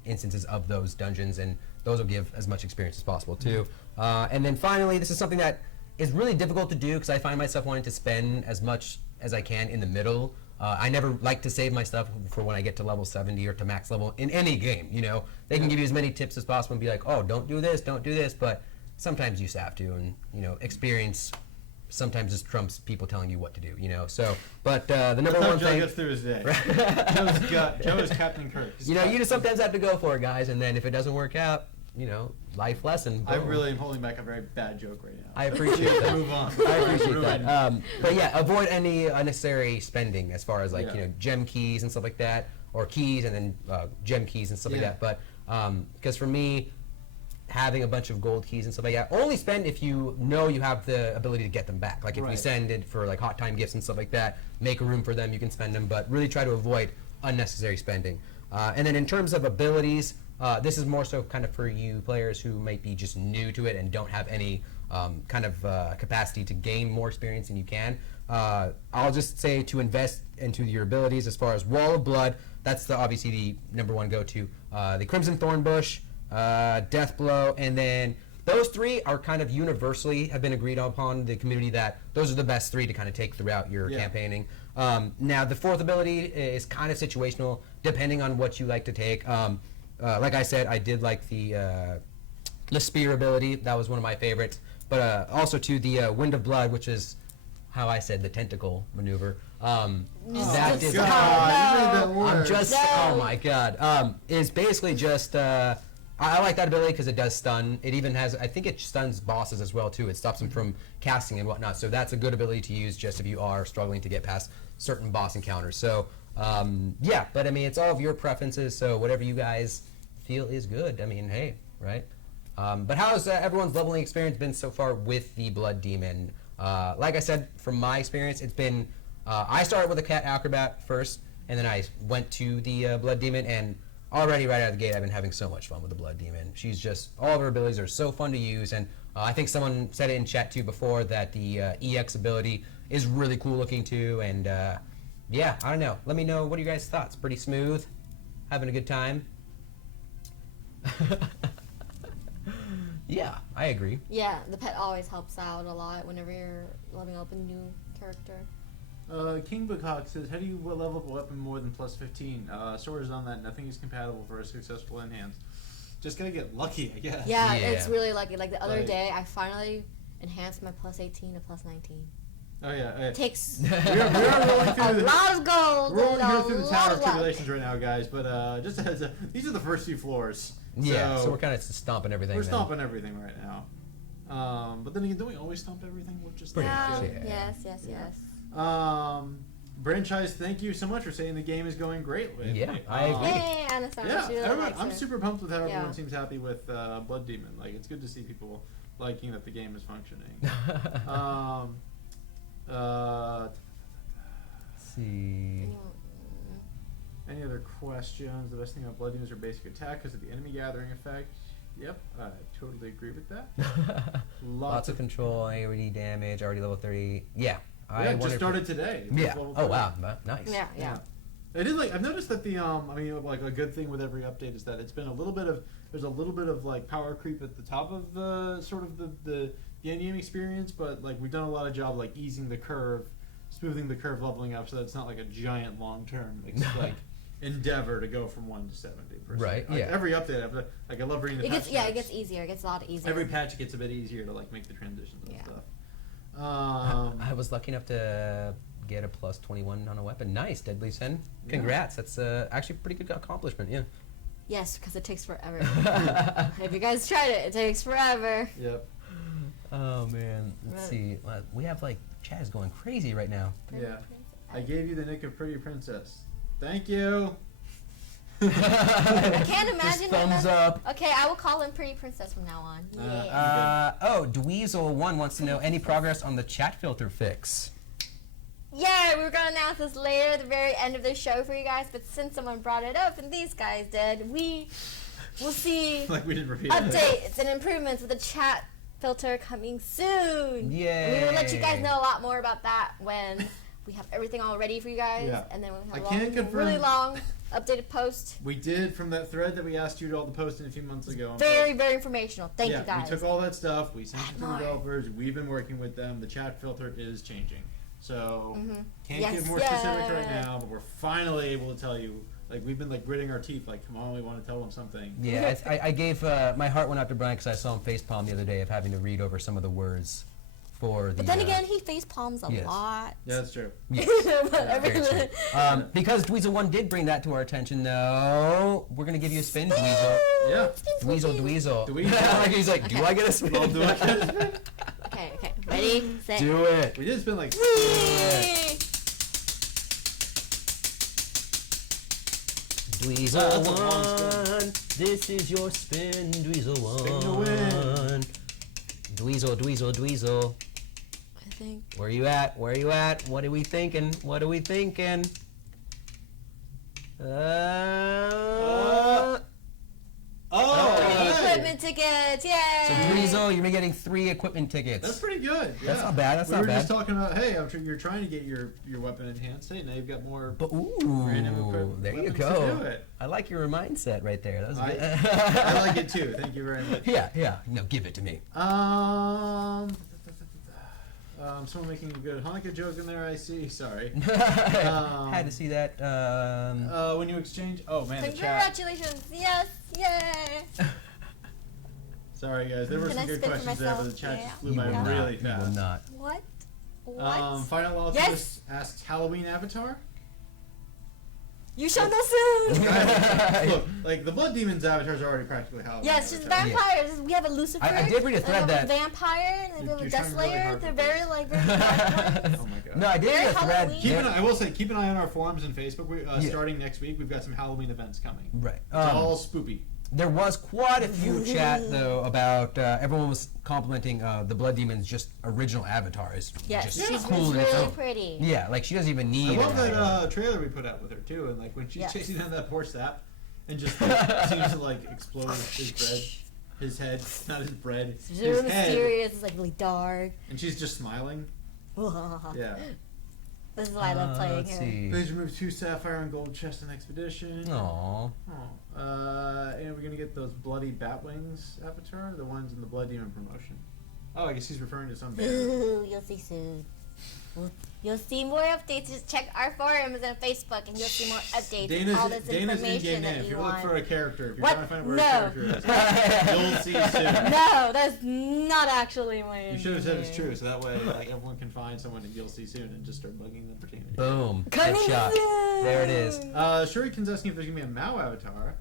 instances of those dungeons, and those will give as much experience as possible too. And then finally, this is something that is really difficult to do because I find myself wanting to spend as much as I can in the middle. I never like to save my stuff for when I get to level 70 or to max level in any game. They can give you as many tips as possible and be like, oh, don't do this, but sometimes you just have to, and experience sometimes just trumps people telling you what to do, So, but the #1 Joe thing, gets through his day. Joe is Captain Kirk. you just sometimes have to go for it, guys, and then if it doesn't work out, life lesson. I boom. really am holding back a very bad joke right now. I appreciate that. Move on. I appreciate that. But yeah, avoid any unnecessary spending as far as gem keys and stuff like that, or keys and then gem keys and stuff like that. But because for me, having a bunch of gold keys and stuff like that, only spend if you know you have the ability to get them back. Like if you send it for like hot time gifts and stuff like that, make a room for them, you can spend them, but really try to avoid unnecessary spending. And then in terms of abilities, this is more so kind of for you players who might be just new to it and don't have any kind of capacity to gain more experience than you can. I'll just say to invest into your abilities as far as Wall of Blood. That's obviously the #1 go-to. The Crimson Thorn Bush, Death Blow, and then those 3 are kind of universally have been agreed upon the community that those are the best 3 to kind of take throughout your campaigning. Now the 4th ability is kind of situational depending on what you like to take. Like I said, I did like the Spear ability. That was one of my favorites. But also to the Wind of Blood, which is how I said the tentacle maneuver. That is God, you made that worse. I'm just oh my god. Is basically just I like that ability because it does stun. It even has, I think it stuns bosses as well too. It stops them from casting and whatnot. So that's a good ability to use just if you are struggling to get past certain boss encounters. So yeah, but I mean, it's all of your preferences. So whatever you guys feel is good. I mean, hey, right? But how's everyone's leveling experience been so far with the Blood Demon? Like I said, from my experience, it's been, I started with a Cat Acrobat first, and then I went to the Blood Demon, and already right out of the gate, I've been having so much fun with the Blood Demon. She's just, all of her abilities are so fun to use, and I think someone said it in chat too before that the EX ability is really cool looking too, and yeah, I don't know. Let me know, what are your guys' thoughts? Pretty smooth? Having a good time? Yeah, I agree. Yeah, the pet always helps out a lot whenever you're leveling up a new character. King Bookhawk says, how do you level up a weapon more than plus 15? Sword is on that. Nothing is compatible for a successful enhance. Just gotta get lucky, I guess. Yeah, it's really lucky. Like the other Like- day, I finally enhanced my plus 18 to plus 19. Oh yeah. It takes we are rolling a through the, lot of gold we're and rolling a through the lot Tower of of luck. Tribulations right now, guys. But just a heads up, these are the first few floors. Yeah, so we're kind of stomping everything. We're then. stomping everything right now. But then again, don't we always stomp everything? We're just Pretty Yeah, much, yeah. yes. Branchise, thank you so much for saying the game is going great. Lately. Yeah, I agree. Hey, Anastasia, Yeah, she really everyone, likes I'm her. super pumped with how everyone Yeah. seems happy with Blood Demon. Like, it's good to see people liking that the game is functioning. Let's see. Any other questions? The best thing about Blood Demon is her basic attack because of the enemy gathering effect. Yep, I totally agree with that. Lots of control, AOD damage, already level 30. Yeah. Yeah, it just started today. It was Yeah. level Oh 30. wow, nice. Yeah. I did like. I've noticed that the I mean, like a good thing with every update is that it's been a little bit of. There's a little bit of like power creep at the top of the sort of the end game experience, but like we've done a lot of job like easing the curve, smoothing the curve, leveling up, so that it's not like a giant long term like endeavor to go from 1 to 70. Right, Like, yeah. Every update, like I love reading the. It gets patch it notes. gets easier. It gets a lot easier. Every patch gets a bit easier to like make the transitions and Yeah. stuff. I was lucky enough to get a plus 21 on a weapon. Nice, Deadly Sin. Congrats. That's actually a pretty good accomplishment. Yeah. Yes, because it takes forever. If you guys tried it, it takes forever. Yep. Oh man. Let's see. We have like chat is going crazy right now. Yeah. I gave you the nick of Pretty Princess. Thank you. I can't Just imagine. thumbs up. Okay, I will call him Pretty Princess from now on. Yeah. Oh, Dweezil1 wants to know any progress on the chat filter fix. Yeah, we were gonna announce this later at the very end of the show for you guys, but since someone brought it up and these guys did, we will see Like we didn't repeat it. updates and improvements with the chat filter coming soon. Yay. We will let you guys know a lot more about that when we have everything all ready for you guys, Yeah. and then we'll I have can't a confirm- really long updated post. We did from that thread that we asked you to all to post in a few months ago. Very, very informational. Thank yeah, you guys. we took all that stuff. We sent it to the more. developers. We've been working with them. The chat filter is changing. So can't Yes, get more specific right yeah. now, but we're finally able to tell you. Like we've been like gritting our teeth. Like come on, we want to tell them something. Yeah, I gave my heart went out to Brian because I saw him facepalm the other day of having to read over some of the words for the. But then again, he face palms a yes. lot. Yeah, that's true. Very true. Because Dweezil1 did bring that to our attention, though, we're going to give you a spin, Dweezil. Yeah. Dweezil. Dweezil. Like he's like, do I get a spin? Well, do it. Okay. Ready, set. Do it. We did spend like. Whee! Dweezil1, this is your spin, Dweezil1. Spin to win. Dweezil. I think. Where you at? What are we thinking? Equipment tickets, yay! So Dweezil, you're getting 3 equipment tickets. That's pretty good. Yeah. That's not bad, that's we not were bad. just talking about, hey, I'm sure you're trying to get your weapon enhanced. Hey, now you've got more. But Random there you weapons go. to do it. I like your mindset right there. That was good. I like it too. Thank you very much. Yeah. No, give it to me. Someone making a good Hanukkah joke in there. I see. Sorry. Had to see that. When you exchange. Oh man, the chat. Congratulations! Yes! Yay! Sorry guys, there were Can some I good spin for questions there, but the myself? chat Yeah. just flew You by will not. really You will fast. not. What? Final Yes! Alchemist asks Halloween avatar. You shall know soon. Look, like the blood demons avatars are already practically Halloween. Yes, she's avatars. vampires. We have a Lucifer. I did read a thread and we have that- a vampire and we have a You're Death trying really Slayer. hard They're with very this. like very dark ones. Oh my god. No, I did Very read a thread. Halloween. Keep an eye on our forums and Facebook. Yeah. Starting next week, we've got some Halloween events coming. Right. It's all spoopy. There was quite a few chat though about everyone was complimenting the blood demon's just original avatars. Yes, just she's cool in its really own- pretty. Yeah, like she doesn't even need. I love an avatar. that trailer we put out with her too, and like when she's Yes. chasing down that poor sap, and just seems to like explode his head, not his bread, She's his really head, mysterious. It's like really dark. and she's just smiling. Yeah. This is why I love playing Let's her. see. Please remove 2 sapphire and gold chest and expedition. Aww. And we're gonna get those bloody bat wings avatar, the ones in the blood demon promotion. Oh, I guess he's referring to some banner. Ooh, you'll see soon. You'll see more updates. Just check our forums and Facebook, and you'll see more updates and all this Dana's information in-game that name. If you you're looking want. for a character, if you're What? trying to find where No. a character is, you'll see soon. No, that's not actually my. You should have said it's name. true, so that way like everyone can find someone and you'll see soon and just start bugging them for taking it. Boom. Coming Headshot. soon. There it is. Shuriken's asking if there's gonna be a Mao avatar.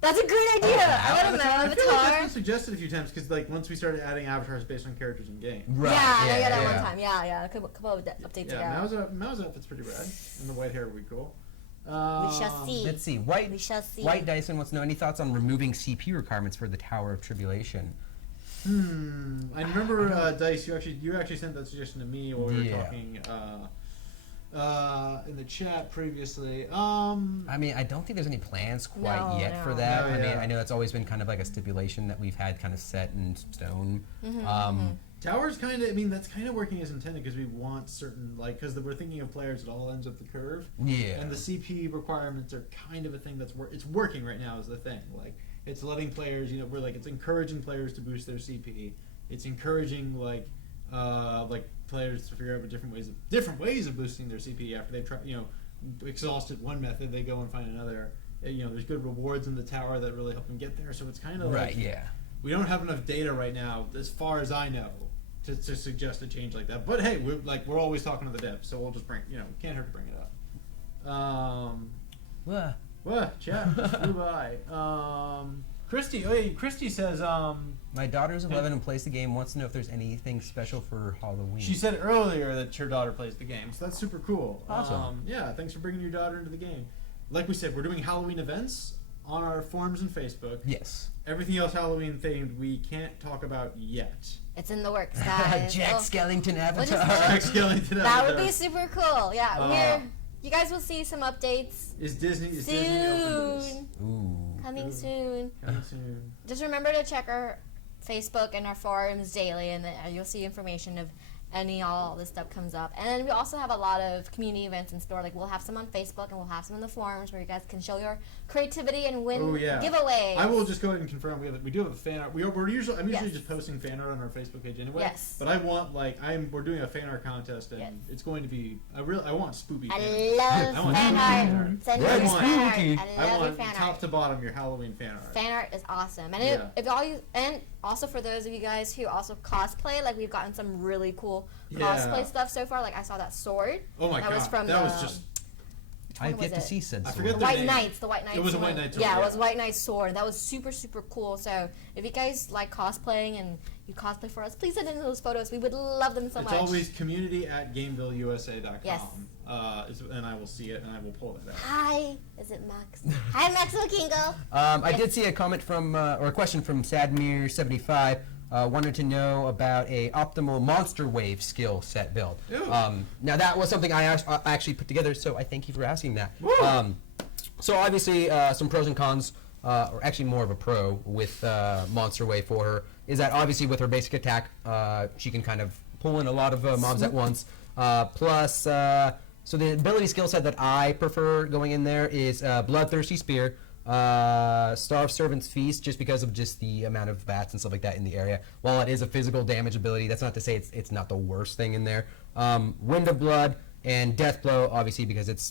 That's a great idea. I want a I feel like that's avatar. been suggested a few times because like once we started adding avatars based on characters in game. Right. Yeah, I got that yeah. one time. Yeah. Come up with that updates Yeah, ago. Mao's outfit's pretty rad, and the white hair would be cool. We shall see. Let's see. We shall see. White Dyson wants to know any thoughts on removing CP requirements for the Tower of Tribulation. I remember Dice. You actually sent that suggestion to me while we were Yeah. talking in the chat previously. I mean, I don't think there's any plans quite No, yet for no. that. No, I mean, yeah. I know that's always been kind of like a stipulation that we've had kind of set in stone. Tower's kind of. I mean, that's kind of working as intended because we want certain because we're thinking of players at all ends of the curve. Yeah. And the CP requirements are kind of a thing that's it's working right now is the thing. Like it's letting players, it's encouraging players to boost their CP. It's encouraging players to figure out different ways of boosting their CP after they've tried, exhausted one method, they go and find another. There's good rewards in the tower that really help them get there. So it's kind of Right. Yeah. we don't have enough data right now, as far as I know, to suggest a change like that. But hey, we're always talking to the devs, so we'll just can't hurt to bring it up. Well, What? Chat just flew by. Christy says, my daughter's 11 and plays the game. Wants to know if there's anything special for Halloween. she said earlier that her daughter plays the game, so that's super cool. Awesome. Yeah, thanks for bringing your daughter into the game. Like we said, we're doing Halloween events on our forums and Facebook. Yes. Everything else Halloween themed, we can't talk about yet. It's in the works, guys. Jack Oh, Skellington What is avatar. Jack Skellington that would avatar. be super cool. Yeah, Uh, you guys will see some updates Is Disney open to this? soon. Ooh. Coming Ooh. soon. Coming soon. Just remember to check our Facebook and our forums daily, and then you'll see information of all this stuff comes up. And then we also have a lot of community events in store. Like we'll have some on Facebook and we'll have some in the forums where you guys can show your creativity and win Oh, yeah. giveaways. I will just go ahead and confirm we do have a fan art. I'm usually Yes. just posting fan art on our Facebook page anyway. Yes. But I want we're doing a fan art contest and Yes. it's going to be I want spoopy. I fan love want fan spooky art. Send Right, me your fan art. spooky. I I love your want fan top art. to bottom your Halloween fan art. Fan art is awesome, and Yeah. if all you and also for those of you guys who also cosplay, like we've gotten some really cool Yeah. cosplay stuff so far. Like I saw that sword. Oh my that god, was from that the, was just which I've one yet was to it? see said I sword. forget The the White name. Knights, the White Knights. It was a one. White Knight sword, Yeah, it yeah. was White Knight's sword. That was super, super cool. So if you guys like cosplaying and you cosplay for us, please send in those photos. We would love them so it's much. always community@GameVilleUSA.com. Yes. And I will see it and I will pull it out. Hi, is it Max? Hi, Maxwell Kingo. I Yes. did see a comment from, or a question from Sadmir75. Wanted to know about a optimal monster wave skill set build. Ooh. Now that was something I actually put together, so I thank you for asking that. Woo. So obviously some pros and cons, or actually more of a pro with monster wave for her, is that obviously with her basic attack, she can kind of pull in a lot of mobs at once. Plus, so the ability skill set that I prefer going in there is Bloodthirsty Spear, Starved Servant's Feast, just because of just the amount of bats and stuff like that in the area. While it is a physical damage ability, that's not to say it's not the worst thing in there. Wind of Blood and Death Blow, obviously, because it's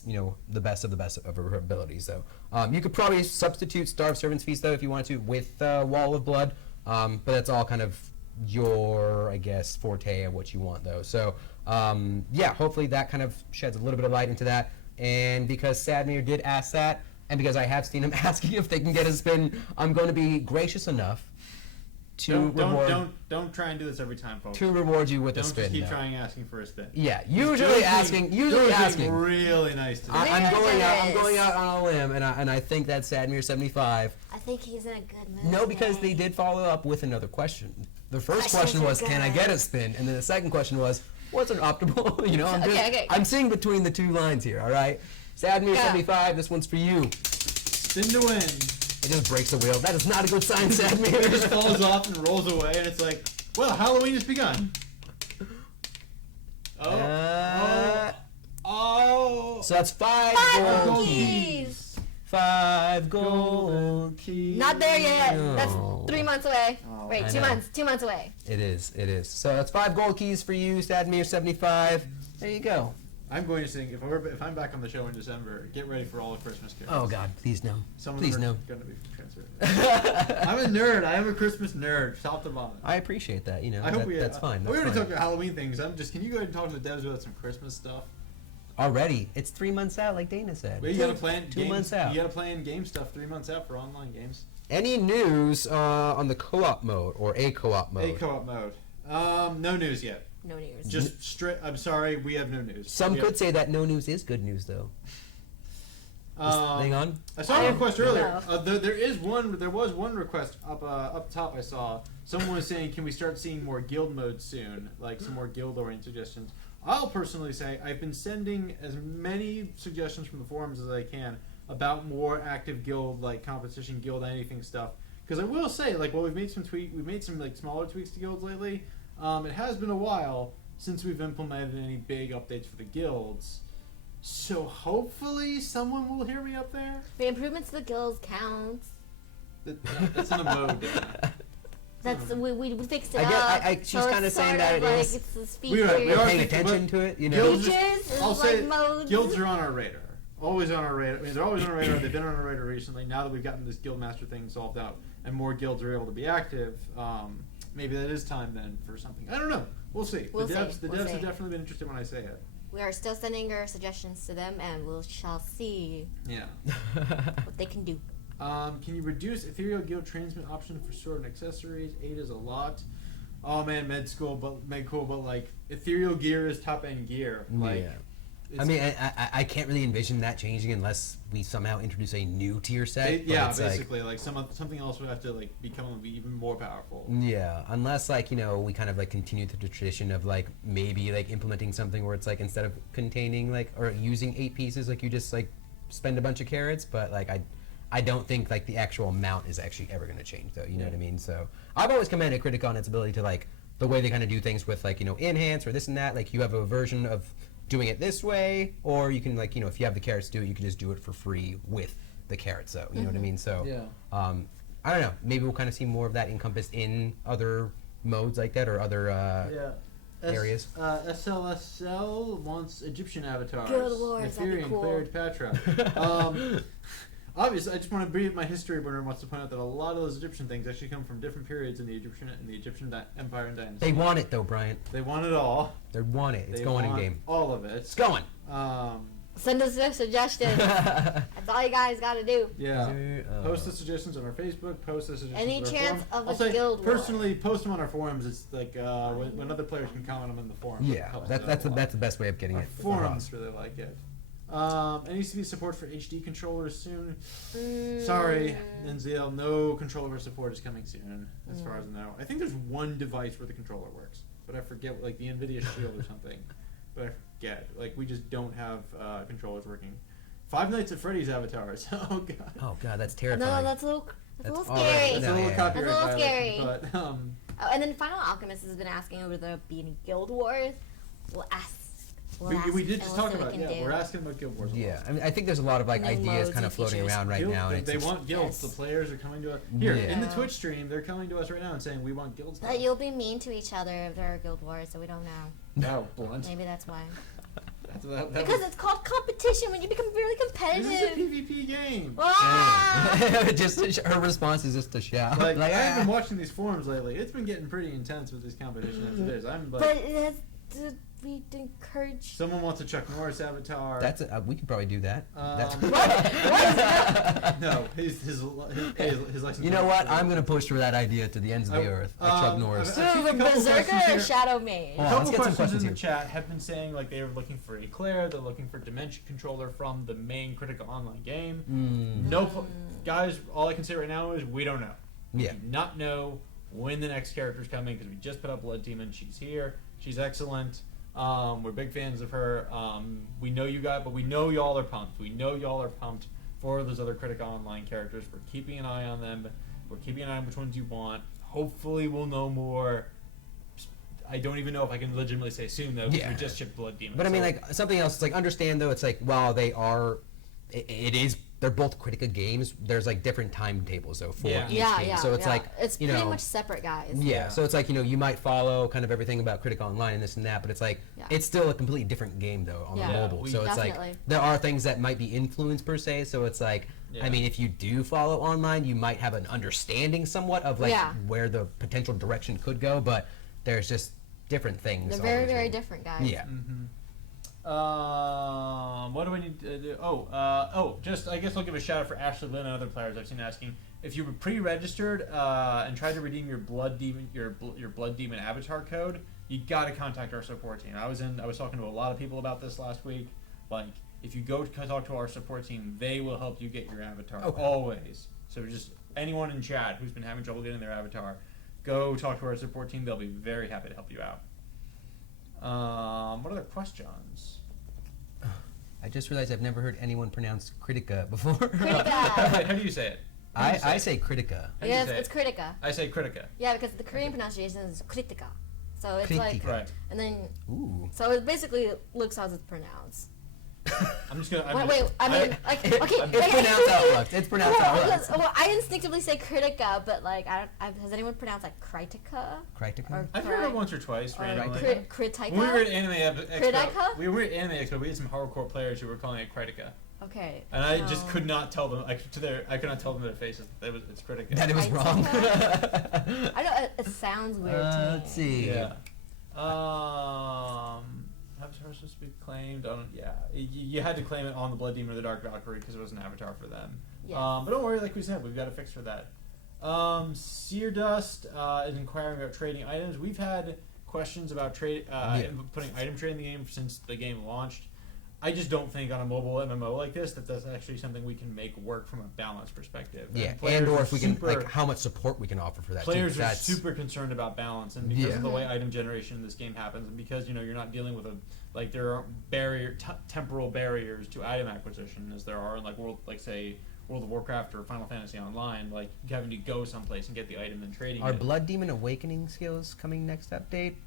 the best of her abilities. So you could probably substitute Starved Servant's Feast though if you wanted to with Wall of Blood, but that's all kind of your, I guess, forte of what you want though. So yeah, hopefully that kind of sheds a little bit of light into that. And because Sadmir did ask that, and because I have seen him asking if they can get a spin, I'm going to be gracious enough to don't try and do this every time, folks. to reward you with a Don't spin. just keep no. trying asking for a spin. Yeah, usually asking. Really nice today. I'm going out. I'm Yes. going out on a limb, and I think that Sadmir 75. I think he's in a good mood. No, because today. they did follow up with another question. The first Questions question are was, "Can I good. get a spin?" And then the second question was, "What's an optimal?" You know, Okay. I'm seeing between the two lines here. All right, Sadmir Go. 75. This one's for you. Spin to win. It just breaks the wheel. That is not a good sign, It just Sadmir. falls off and rolls away, and it's like, well, Halloween has begun. Oh. So that's 5 5 gold gold keys. keys. 5 gold keys. Not there yet. That's No. 3 months away. Oh, Wait, I 2 know. months. 2 months away. It is. It is. So that's 5 gold keys for you, Sadmir 75. There you go. I'm going to sing, if I'm back on the show in December, get ready for all the Christmas carols. Oh God, please no. Some of Please them no. are going to be transferred. I'm a nerd. I am a Christmas nerd, top to bottom. I appreciate that. You know, I hope that's fine. we That's already fine. talked about Halloween things. Can you go ahead and talk to the devs about some Christmas stuff? Already, it's 3 months out, like Dana said. Well, you got to plan 2 months out. You got to plan game stuff 3 months out for online games. Any news on the co-op mode or a co-op mode? A co-op mode. No news yet. No news. Just straight. I'm sorry, we have no news. Some We could have- say that no news is good news, though. Hang on. I saw a request earlier. No. There was one request up top. I saw someone was saying, "Can we start seeing more guild modes soon? Like some more guild-oriented suggestions." I'll personally say I've been sending as many suggestions from the forums as I can about more active guild, like competition guild, anything stuff. Because I will say, like, well, we've made some like smaller tweaks to guilds lately. It has been a while since we've implemented any big updates for the guilds. So hopefully someone will hear me up there. The improvements to the guilds counts. That's in a mode. That's we fixed it I up. get- she's so kinda it's saying sort that of it like is. It's this We are feature. paying Paying thinking attention about to it, you know. guilds. Features I'll and say like modes. guilds are on our radar. Always on our radar. I mean, they're always on our radar. They've been on our radar recently. Now that we've gotten this guild master thing solved out and more guilds are able to be active, maybe that is time then for something. I don't know. We'll see. We'll the devs see. have definitely been interested when I say it. We are still sending our suggestions to them, and we shall see Yeah. what they can do. Can you reduce ethereal guild transmit option for sword and accessories? 8 is a lot. Oh man, med cool, but like ethereal gear is top end gear. Like, Yeah. it's- I mean, I can't really envision that changing unless we somehow introduce a new tier set. but yeah, it's like- basically, like something else would have to like become even more powerful. Yeah, unless like, you know, we kind of like continue through the tradition of like maybe like implementing something where it's like instead of containing like or using 8 pieces, like you just like spend a bunch of carrots. But like I don't think like the actual amount is actually ever going to change though. You know what I mean? So I've always commended Kritika on its ability to like the way they kind of do things with like, you know, enhance or this and that. Like you have a version of doing it this way, or you can like, you know, if you have the carrots to do it, you can just do it for free with the carrots. So you know what I mean? So Yeah. I don't know. Maybe we'll kind of see more of that encompassed in other modes like that or other areas. SLSL wants Egyptian avatars. Guild Wars, that'd be Neferian, cool. Cleric, Patra. Obviously, I just want to brief my history burner wants to point out that a lot of those Egyptian things actually come from different periods in the Egyptian Empire and Dynasty. They want it though, Bryant. They want it all. They want it. It's They going in want game. all of it. It's going. Send us a suggestion. That's all you guys got to do. Yeah. Post the suggestions on our Facebook. Post the suggestions Any on our chance forum. of I'll a say, guild war? personally, post them on our forums. It's like when other players can comment them in the forums. it Yeah, helps that's out a lot. that's the best way of getting Our it. forums really like it. It needs to be support for HD controllers soon. Mm. Sorry, Nenzil, no controller support is coming soon, as far as I know. I think there's one device where the controller works, but I forget, like the NVIDIA Shield or something. But I forget. Like, we just don't have controllers working. Five Nights at Freddy's avatars. Oh, God. Oh god, that's No, terrifying. that's a little That's scary. already- It's No, a little yeah. copyright That's a little violation, scary. but, Oh, and then Final Alchemist has been asking over there being Guild Wars. We'll ask. we did and just we'll talk see what about we it. can Yeah, do. we're asking about Guild Wars. a lot. Yeah, I mean, I think there's a lot of like New ideas modes kind and of floating features. around right Guild- now. and They it's want guilds. Yes. The players are coming to us. Here, in the Yeah. Twitch stream, they're coming to us right now and saying, we want guilds. That you'll be mean to each other if there are Guild Wars, so we don't know. Oh, blunt. Maybe that's why. That Because was- it's called competition when you become really this is a competitive. PvP game. Ah! just her response is just to shout. Like, Like, I've been ah. watching these forums lately. It's been getting pretty intense with this competition as it is. I'm like, But we encourage? Someone wants a Chuck Norris avatar. That's we could probably do that. That's No, his license. You know what? I'm gonna push for that idea to the ends of the earth. Like Chuck Norris. I've seen a couple Berserker questions or here. Shadow Mage? A Oh, couple let's get some questions in the questions chat have been saying like they were looking for Eclair, they're looking for Dimension Controller from the main Kritika Online game. No, guys, all I can say right now is we don't know. We Yeah. do not know when the next character's coming because we just put up Blood Demon. She's here. She's excellent. We're big fans of her. We know you guys, but we know y'all are pumped. We know y'all are pumped for those other Kritika Online characters. We're keeping an eye on them. We're keeping an eye on which ones you want. Hopefully, we'll know more. I don't even know if I can legitimately say soon though, because we just shipped Blood Demon. But I mean, like something else. It's like understand though. It's like while they are, it is. They're both Kritika games. There's like different timetables though for each game. So it's like it's you pretty know, much separate, guys. Yeah, so it's like, you know, you might follow kind of everything about Kritika Online and this and that, but it's like, it's still a completely different game, though, on the mobile. So it's like, there are things that might be influenced, per se, so it's like, I mean, if you do follow online, you might have an understanding somewhat of, like, where the potential direction could go, but there's just different things. They're very, very different, guys. Yeah. What do I need to do? Just I guess I'll give a shout out for Ashley Lynn and other players I've seen asking if you were pre-registered and tried to redeem your Blood Demon avatar code. You got to contact our support team. I was talking to a lot of people about this last week. Like, if you go to talk to our support team, they will help you get your avatar always. So just anyone in chat who's been having trouble getting their avatar, go talk to our support team. They'll be very happy to help you out. What other questions? I just realized I've never heard anyone pronounce Kritika before. Kritika. How do you say it? I say Kritika. Yes, it's Kritika. I say Kritika. Yeah, because the Korean pronunciation is Kritika. So it's like, right. And then, Ooh. so it basically looks how it's pronounced. I'm just gonna. Okay, It's pronounced how it looks. It's pronounced how it looks. Well, I instinctively say Kritika, but like, has anyone pronounced like Kritika? Kritika? I've heard it once or twice randomly. Kritika? When we were at Anime Expo, Kritika? we were at Anime Expo. We had some hardcore players who were calling it Kritika. Okay. And I just could not tell them. I could not tell them to their faces that it's Kritika. That it was wrong. I know it sounds weird to me. Let's see. Yeah. Avatar supposed to be claimed on. Yeah, you had to claim it on the Blood Demon or the Dark Valkyrie because it was an avatar for them. Yes. But don't worry, like we said, we've got a fix for that. Sear Dust is inquiring about trading items. We've had questions about putting item trade in the game since the game launched. I just don't think on a mobile MMO like this that that's actually something we can make work from a balance perspective. Yeah, and or if we can, like, how much support we can offer for that. Players are super concerned about balance, and because of the way item generation in this game happens, and because you're not dealing with there are temporal barriers to item acquisition as there are in World of Warcraft or Final Fantasy Online, like having to go someplace and get the item and trading. Are Blood Demon Awakening skills coming next update?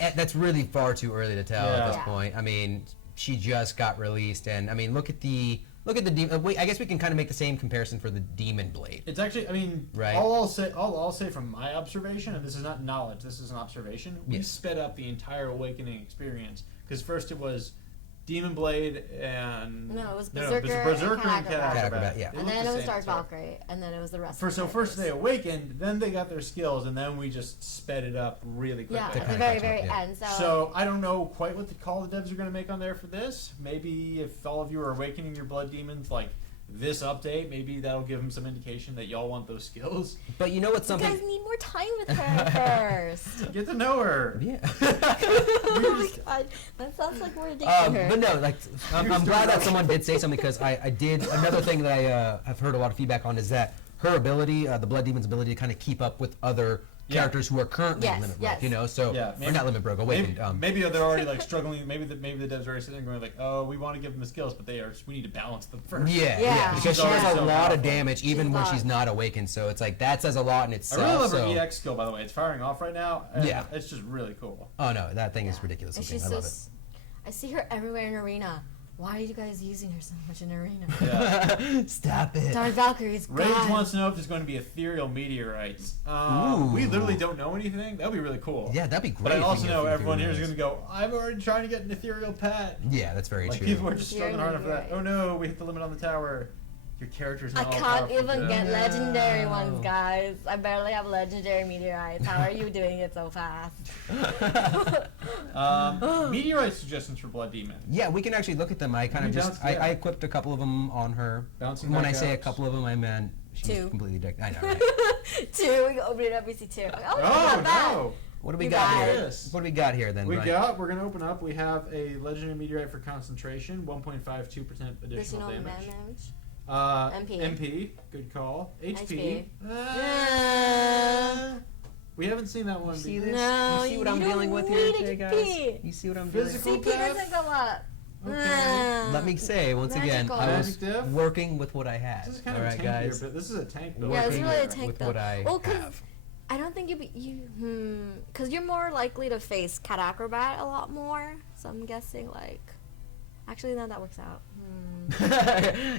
That's really far too early to tell at this point. I mean, she just got released, and I mean, look at the demon. Wait, I guess we can kind of make the same comparison for the Demon Blade. It's actually, I mean, right. All I'll say from my observation, and this is not knowledge, this is an observation. We sped up the entire Awakening experience because first it was Demon Blade and it was Berserker, and Cat Acrobat. Yeah. And then it was Dark Valkyrie, and then it was the rest. First they awakened, then they got their skills, and then we just sped it up really quickly. Yeah, at the very end. So I don't know quite what the call the devs are going to make on there for this. Maybe if all of you are awakening your blood demons like this update, maybe that'll give them some indication that y'all want those skills. But you know what's something? You guys need more time with her first. Get to know her. Yeah. Oh my god, that sounds like we're dating her. But no, like I'm glad that someone did say something because I did another thing that I have heard a lot of feedback on is that her ability, the Blood Demon's ability to kind of keep up with other characters who are currently Limit Broke, you know, so or not Limit Broke, Awakened. Maybe they're already like struggling. Maybe the devs are already sitting there going like, oh, we want to give them the skills, but we need to balance them first. Yeah. Because she does a lot of damage even when she's she's not awakened. So it's like that says a lot in itself. I really love her EX skill, by the way. It's firing off right now. It's just really cool. Oh no, that thing is ridiculous. I love it. I see her everywhere in Arena. Why are you guys using her so much in Arena? Yeah. Stop it. Dark Valkyrie's Rage wants to know if there's going to be ethereal meteorites. We literally don't know anything. That'd be really cool. Yeah, that'd be great. But I also know everyone here is going to go, I'm already trying to get an ethereal pet. Yeah, that's very true. People are just struggling hard for that. Oh no, we hit the limit on the tower. Your character's I not all can't powerful. even get No. legendary ones, guys. I barely have legendary meteorites. How are you doing it so fast? Meteorite suggestions for Blood Demon. Yeah, we can actually look at them. I kind of just I equipped a couple of them on her. Bouncing when back I say a out. couple of them, I meant she's Two. completely decked. I know, right? 2. We can open it up. We see 2. Oh, Oh not bad. no! What do we You got guys. here? Yes. What do we got here then? We're Brian? gonna open up. We have a legendary meteorite for concentration, 1.52% additional Additional damage. damage. MP, good call. HP. HP. We haven't seen that one. You see be- this? No, you see what you I'm don't dealing with here need today, it to guys? be. You see what I'm dealing with? Physical CP doesn't go up. Okay. Let me say once again, Magical. I was Magic diff? working with what I had. This is kind All of right, tankier, guys. but this is a tank build. Yeah, it's Working really a tank with though. what I Well, 'cause have. I don't think because you're more likely to face Cat Acrobat a lot more. So I'm guessing like, actually no, that works out.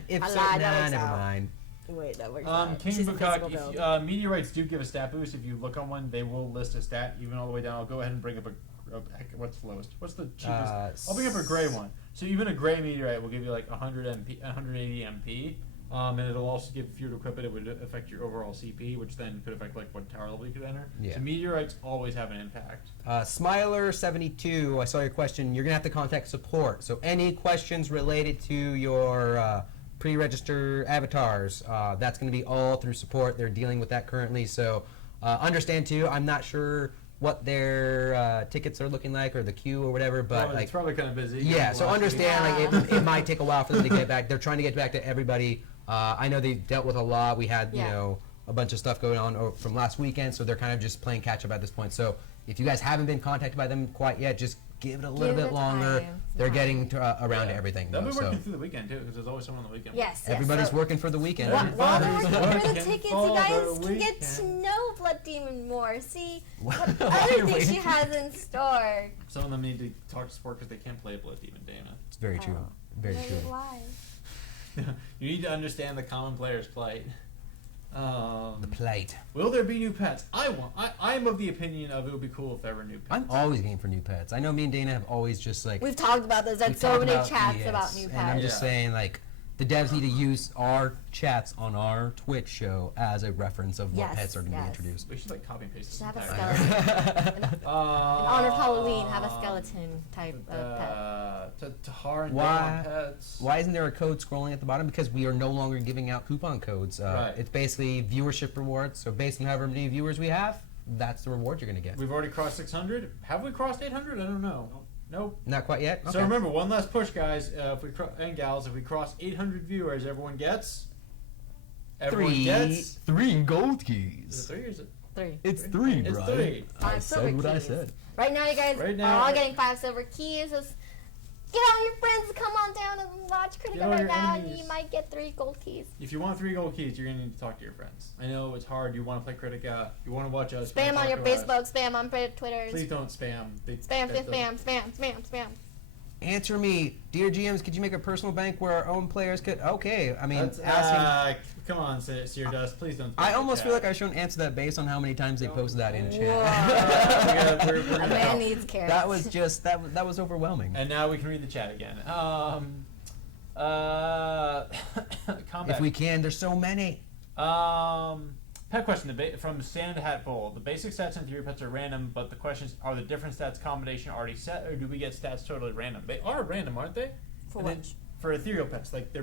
If I so, lied, that nah, works never out. mind. Wait, that works out. King She's a Bukak, physical if, build. meteorites do give a stat boost. If you look on one, they will list a stat, even all the way down. I'll go ahead and bring up what's the lowest? What's the cheapest? I'll bring up a gray one. So even a gray meteorite will give you like 100 MP, 180 MP. And it'll also give, if you were to equip it, it would affect your overall CP, which then could affect like what tower level you could enter. Yeah. So meteorites always have an impact. Smiler72, I saw your question. You're gonna have to contact support. So any questions related to your pre-register avatars, that's gonna be all through support. They're dealing with that currently. So understand too. I'm not sure what their tickets are looking like or the queue or whatever, but It's probably kind of busy. yeah, so Last understand week. like it might take a while for them to get back. They're trying to get back to everybody. I know they dealt with a lot. We had you Yeah. know a bunch of stuff going on from last weekend, so they're kind of just playing catch up at this point. So if you guys haven't been contacted by them quite yet, just give it a little Give bit it longer. time. They're Time. getting to, around to Yeah. everything. They'll Though, be so working through the weekend too, because there's always someone on the weekend. Yes, everybody's so working for the weekend. While they're Everybody's working for the working tickets, for you guys the can get to weekend. know Blood Demon more. See what Why other are things we- she has in store. Some of them need to talk to support because they can't play Blood Demon, Dana. It's very true. Oh. Very Wait, true. why? You need to understand the common player's plight. The plate. Will there be new pets? I'm of the opinion of it would be cool if there were new pets. I'm always game for new pets. I know me and Dana have always just like We've talked about this. There's we've so talked many about chats ES, about new and I'm pets. just Yeah. saying like the devs need to use our chats on our Twitch show as a reference of what Yes, pets are going to be yes. introduced. We should like copy and paste this. Should have a entire skeleton. In honor of Halloween, have a Um, skeleton type of pet. Tahar and Why- Dawn pets. Why isn't there a code scrolling at the bottom? Because we are no longer giving out coupon codes. Right. It's basically viewership rewards. So based on however many viewers we have, that's the reward you're going to get. We've already crossed 600. Have we crossed 800? I don't know. Nope. Not quite yet. So Okay. remember, one last push, guys. If we and gals, if we cross 800 viewers, everyone gets. Everyone gets. three gold Is it keys. 3 or is it? 3. It's three, It's bro. 3. I Five said silver what I keys. said. Right now, you guys Right are now- all getting 5 silver keys. Just get all your friends, come on down and watch Get Kritika all right your now, and enemies. you might get 3 gold keys. If you want 3 gold keys, you're gonna need to talk to your friends. I know it's hard. You want to play Kritika. You want to watch us. Spam wanna on your talk to us. Facebook, spam on Twitter. Please don't spam. Spam, spam. Answer me, dear GMs. Could you make a personal bank where our own players could? Okay, I mean, That's, asking. come on, Seer Dust. Please don't. I spam almost the feel like chat. I shouldn't answer that based on how many times they posted that in Whoa. chat. We're A gonna man help. needs carrots. That was just that was overwhelming. And now we can read the chat again. Combat. If we can, there's so many. Pet question from Sand Hat Bowl. The basic stats in theory pets are random, but the question is, are the different stats combination already set, or do we get stats totally random? They are random, aren't they? For And then what? For ethereal pets, like they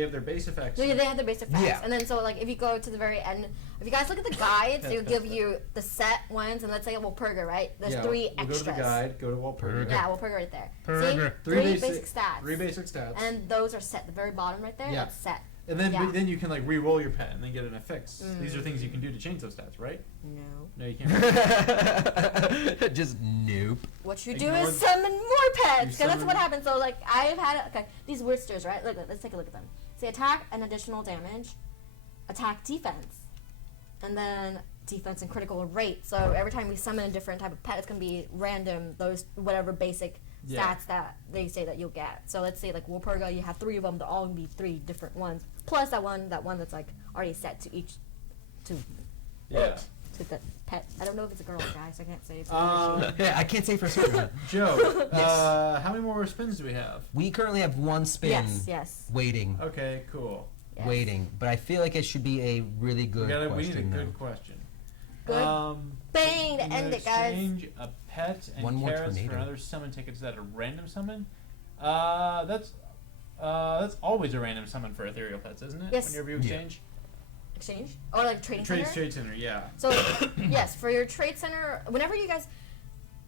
have their base effects. So yeah, they have their basic facts. Yeah. And then so like if you go to the very end, if you guys look at the guides, they'll That's give fair. you the set ones, and let's say Walpurga, right? There's Yeah, 3 we'll extras. Go to the guide. Go to Walpurga. Yeah, Walpurga right there. Purga. See? 3 basic stats. 3 basic stats. And those are set. The very bottom right there, Yeah. that's set. And then Yeah. then you can like re-roll your pet and then get an affix. These are things you can do to change those stats, right? No. No, you can't. Just nope. What you do Ignore is the- summon more pets, because that's summon- what happens. So like I've had these Wisters, right? Look, let's take a look at them. Say attack and additional damage, attack defense, and then defense and critical rate. So every time we summon a different type of pet, it's gonna be random. Those whatever basic Yeah. stats that they say that you'll get. So let's say like Walpurga, you have 3 of them. They're all gonna be 3 different ones, plus that one that's like already set to each to Yeah. to the pet. I don't know if it's a girl or guy, so I can't say. It's Yeah, I can't say for certain. Joe, Yes. how many more spins do we have? We currently have one spin yes. waiting. Okay, cool. Yes. waiting, but I feel like it should be a really good question. We need a good though. question. Good bang to end it, guys. Exchange a pet and One more carrots for tornado. another summon tickets that are random summon. That's always a random summon for ethereal pets, isn't it? Yes. Whenever you exchange. Exchange? Or like trading center? Trade center, yeah. So, yes, for your trade center, whenever you guys,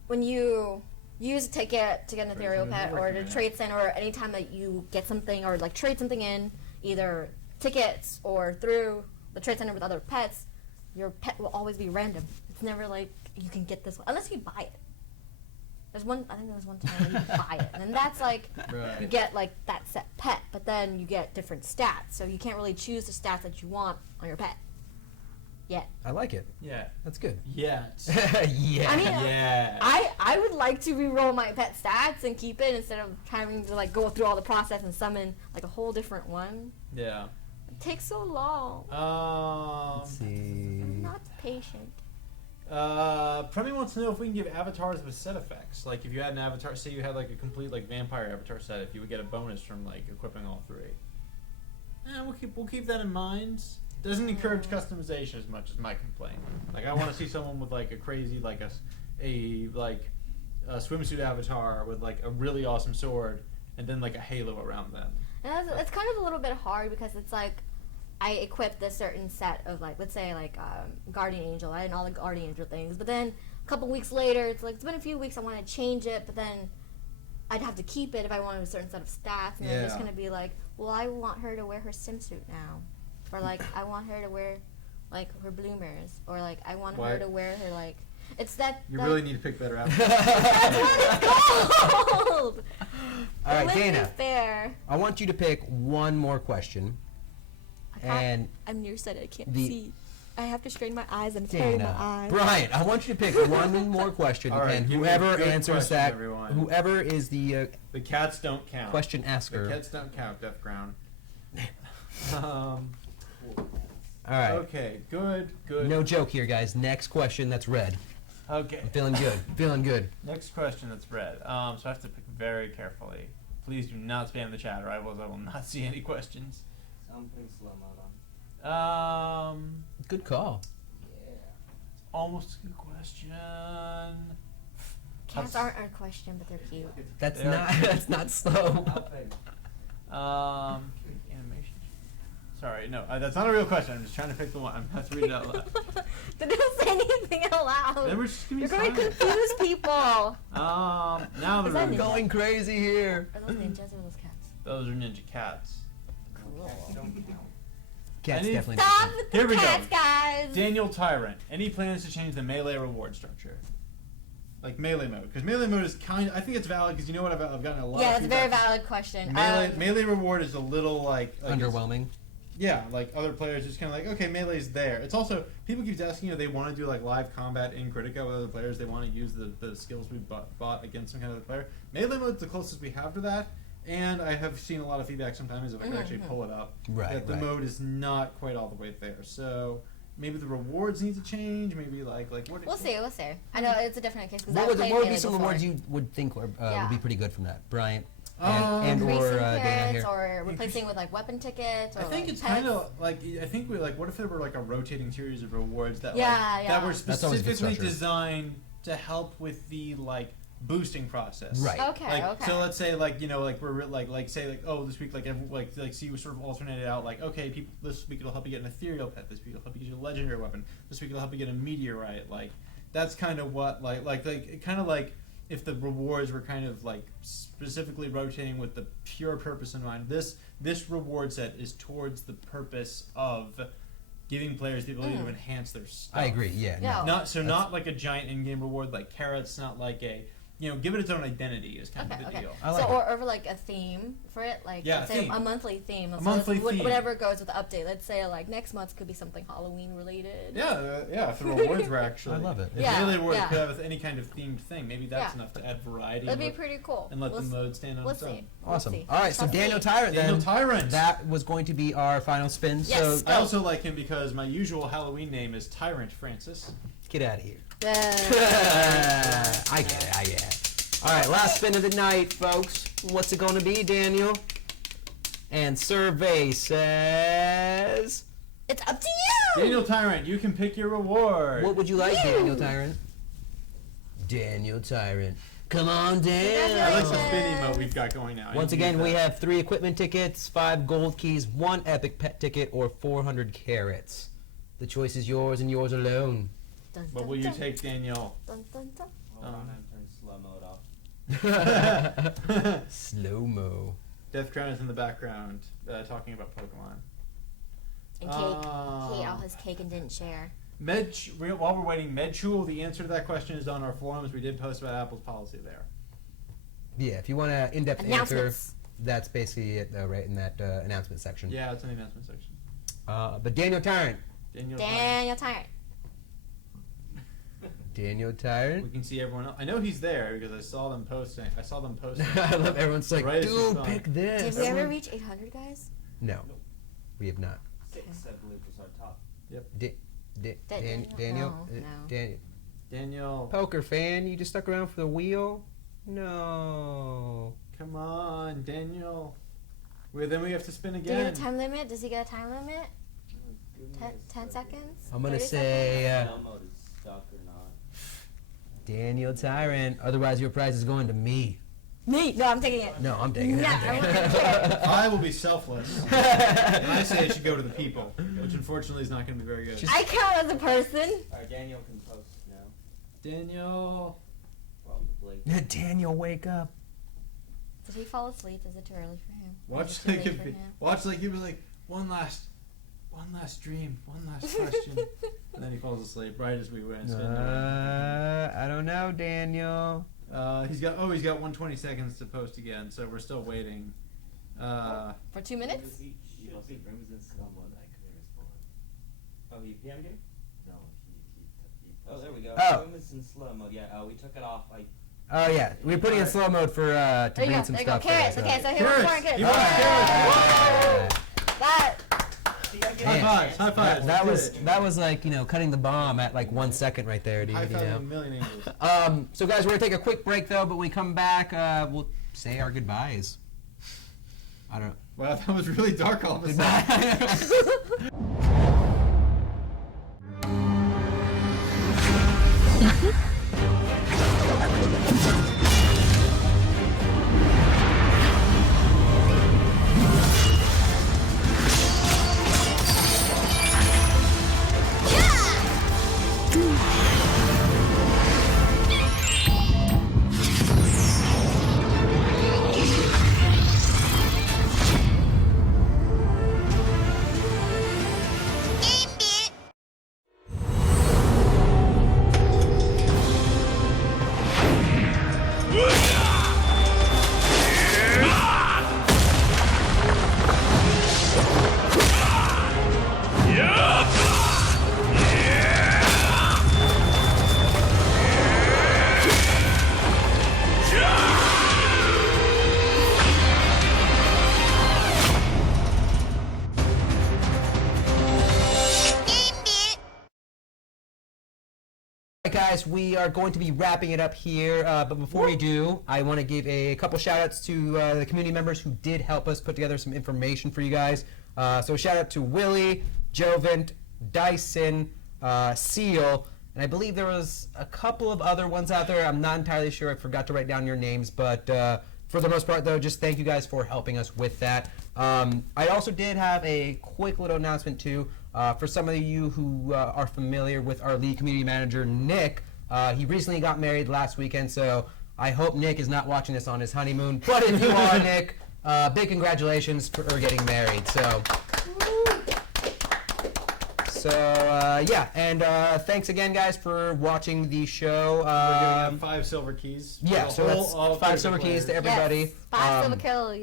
when you use a ticket to get an ethereal pet or the trade center, or anytime that you get something or like trade something in, either tickets or through the trade center with other pets, your pet will always be random. It's never like you can get this one, unless you buy it. I think there's one time where you buy it, and that's like you get like that set pet, but then you get different stats, so you can't really choose the stats that you want on your pet. Yet. I like it. Yeah. That's good. Yeah. Yeah. I mean, Yeah. I would like to re-roll my pet stats and keep it instead of having to like go through all the process and summon like a whole different one. Yeah. It takes so long. Let's see. I'm not patient. Probably wants to know if we can give avatars with set effects. Like if you had an avatar, say you had like a complete like vampire avatar set, if you would get a bonus from like equipping all three. We'll keep that in mind. Doesn't encourage customization as much as my complaint. Like I want to see someone with like a crazy like a swimsuit avatar with like a really awesome sword and then like a halo around them. And it's kind of a little bit hard because it's like I equipped this certain set of like, let's say like Guardian Angel. I had all the Guardian Angel things, but then a couple weeks later, it's like it's been a few weeks. I want to change it, but then I'd have to keep it if I wanted a certain set of stats, and I'm just gonna be like, well, I want her to wear her swimsuit now, or like I want her to wear like her bloomers, or like I want her to wear her like. It's that. You really need to pick better avatars. That's what it's called. All right, Let's be Dana. fair. I want you to pick one more question. And I'm nearsighted. I can't see. I have to strain my eyes and tear my Dana, eyes. Brian, I want you to pick one more question, All right, and give me a whoever good answers question, that, everyone. whoever is the The cats don't count. question asker. The cats don't count, Death Crown. All right. Okay, good. No joke here, guys. Next question that's red. Okay. I'm feeling good. Feeling good. Next question that's red. So I have to pick very carefully. Please do not spam the chat, or I will not see any questions. Something slow mode on. Good call. Yeah. Almost a good question. Cats aren't a question, but they're cute. That's They are not. cute. That's not slow. Animation. Sorry, no, that's not a real question. I'm just trying to pick the one. I'm have to read it out loud. They didn't say anything out loud. Then we're just gonna be You're going to silent. confuse people. Now Is the that rude. ninja? Going crazy here. Are those ninjas or those cats? Those are ninja cats. Cool. Cats I need- definitely. Stop with Here the we go. cats, guys. Daniel Tyrant. Any plans to change the melee reward structure? Like melee mode, because melee mode is I think it's valid because you know what I've gotten a lot. Yeah, of that's a very feedback. valid question. Melee reward is a little like Underwhelming. Yeah, like other players just kind of like, okay, melee's there. It's also, people keep asking, they want to do like live combat in Kritika with other players. They want to use the skills we bought against some kind of other player. Melee mode's the closest we have to that, and I have seen a lot of feedback sometimes if I can actually pull it up. Right, that the right. mode is not quite all the way there. So maybe the rewards need to change. Maybe like what? We'll see. I know it's a different case. 'Cause What I've would, played what would be melee some before. rewards you would think would be pretty good from that, Bryant? Increasing Dana carrots here. or replacing with like weapon tickets. Or, I think like, it's pets. kind of like what if there were like a rotating series of rewards that Yeah. that were That's always a good specifically structure. designed to help with the like boosting process. Right. Okay. Okay. So let's say we're say this week see we sort of alternated out okay people this week it'll help you get an ethereal pet, this week it'll help you get a legendary weapon, this week it'll help you get a meteorite, that's kind of what if the rewards were kind of specifically rotating with the pure purpose in mind. This reward set is towards the purpose of giving players the ability to enhance their stuff. I agree. Yeah. Yeah. Not like a giant in-game reward like carrots, not like a give it its own identity is kind of the deal. I like so or like a theme for it, let's say theme. a monthly theme. So monthly theme. Whatever goes with the update. Let's say next month could be something Halloween related. Yeah. If the rewards were actually, I love it. If Yeah, the reward yeah. could have any kind of themed thing, maybe that's Yeah. enough to add variety. That'd be pretty cool. And let We'll the mode stand on We'll its own. see. Awesome. We'll see. All right, so Shall Daniel see. Tyrant then. Daniel Tyrant. That was going to be our final spin. Yes. So I also like him because my usual Halloween name is Tyrant Francis. get out of here. Yeah. I get it. All right, last spin of the night, folks. What's it going to be, Daniel? And survey says... It's up to you. Daniel Tyrant, you can pick your reward. What would you like, Daniel Tyrant? Daniel Tyrant. Come on down. I like the spin emote we've got going now. Once again, we have 3 equipment tickets, 5 gold keys, 1 epic pet ticket, or 400 carrots. The choice is yours and yours alone. Dun, What dun, will you dun. take, Daniel? Dun, dun, dun. Hold on, I'm turning slow mode off. Slow-mo. Death Crown is in the background, talking about Pokemon. And cake. He ate all his cake and didn't share. While we're waiting, Medchul, the answer to that question is on our forums. We did post about Apple's policy there. Yeah, if you want an in-depth answer, Announcements. that's basically it, though, right in that announcement section. Yeah, it's in the announcement section. But Daniel Tyrant. Daniel Tyrant. Daniel We Tyrant. can see everyone else. I know he's there because I saw them posting. I love everyone's like, Right as you dude, saw pick it. this. Did we ever reach 800, guys? No, we have not. 6, I believe, was our top. Daniel? No. Daniel. Daniel, Poker fan, you just stuck around for the wheel? No. come on, Daniel. Then we have to spin Do you again. get a time limit? Does he get a time limit? Oh, goodness, 10 but seconds? I'm going to 30 say Slow mode is stuck or not. Daniel Tyrant. Otherwise, your prize is going to me. Me? No, I'm taking it. No, I'm taking it. No, I'm taking I it. won't take it. I will be selfless. And I say it should go to the people, which unfortunately is not going to be very good. I count as a person. Alright, Daniel can post now. Daniel. Probably. Daniel, wake up. Did he fall asleep? Is it too early for him? Or Watch is it too like late if for him? watch like he was like one last dream, one last question, and then he falls asleep right as we went. I don't know, Daniel. He's got 120 seconds to post again, so we're still waiting. For 2 minutes? He rooms in slow mode. I couldn't respond. Oh, he PM'd you? No, he oh, there we go. Oh. Room is in slow mode. Yeah, we took it off. Oh yeah, we're putting it in slow mode for to There you read go. some There you go. stuff. Carrots. Okay, so here we're Carrots. pouring carrots. You want Yay! That. High fives, high fives. That was like cutting the bomb at like 1 second right there, dude. High You five know? a million angels. So guys, we're gonna take a quick break though, but when we come back, we'll say our goodbyes. I don't know. Wow, that was really dark all of a sudden. Goodbye. Guys, we are going to be wrapping it up here, but before we do, I want to give a couple shout-outs to the community members who did help us put together some information for you guys. So shout out to Willie, Jovent, Dyson, Seal, and I believe there was a couple of other ones out there. I'm not entirely sure. I forgot to write down your names, but for the most part, though, just thank you guys for helping us with that. I also did have a quick little announcement, too. For some of you who are familiar with our lead community manager, Nick, he recently got married last weekend, so I hope Nick is not watching this on his honeymoon. But if you are, Nick, big congratulations for getting married. Yeah, and thanks again, guys, for watching the show. We're giving out 5 silver keys. Yeah, so that's 5 silver keys to everybody. Yes. 5 silver kills.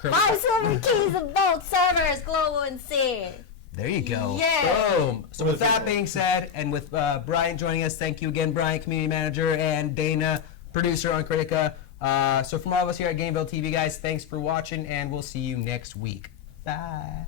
5 silver keys of both servers, global and C. There you go. Yeah. Boom. So with that being said, and with Brian joining us, thank you again, Brian, community manager, and Dana, producer on Kritika. So from all of us here at GAMEVIL TV, guys, thanks for watching, and we'll see you next week. Bye.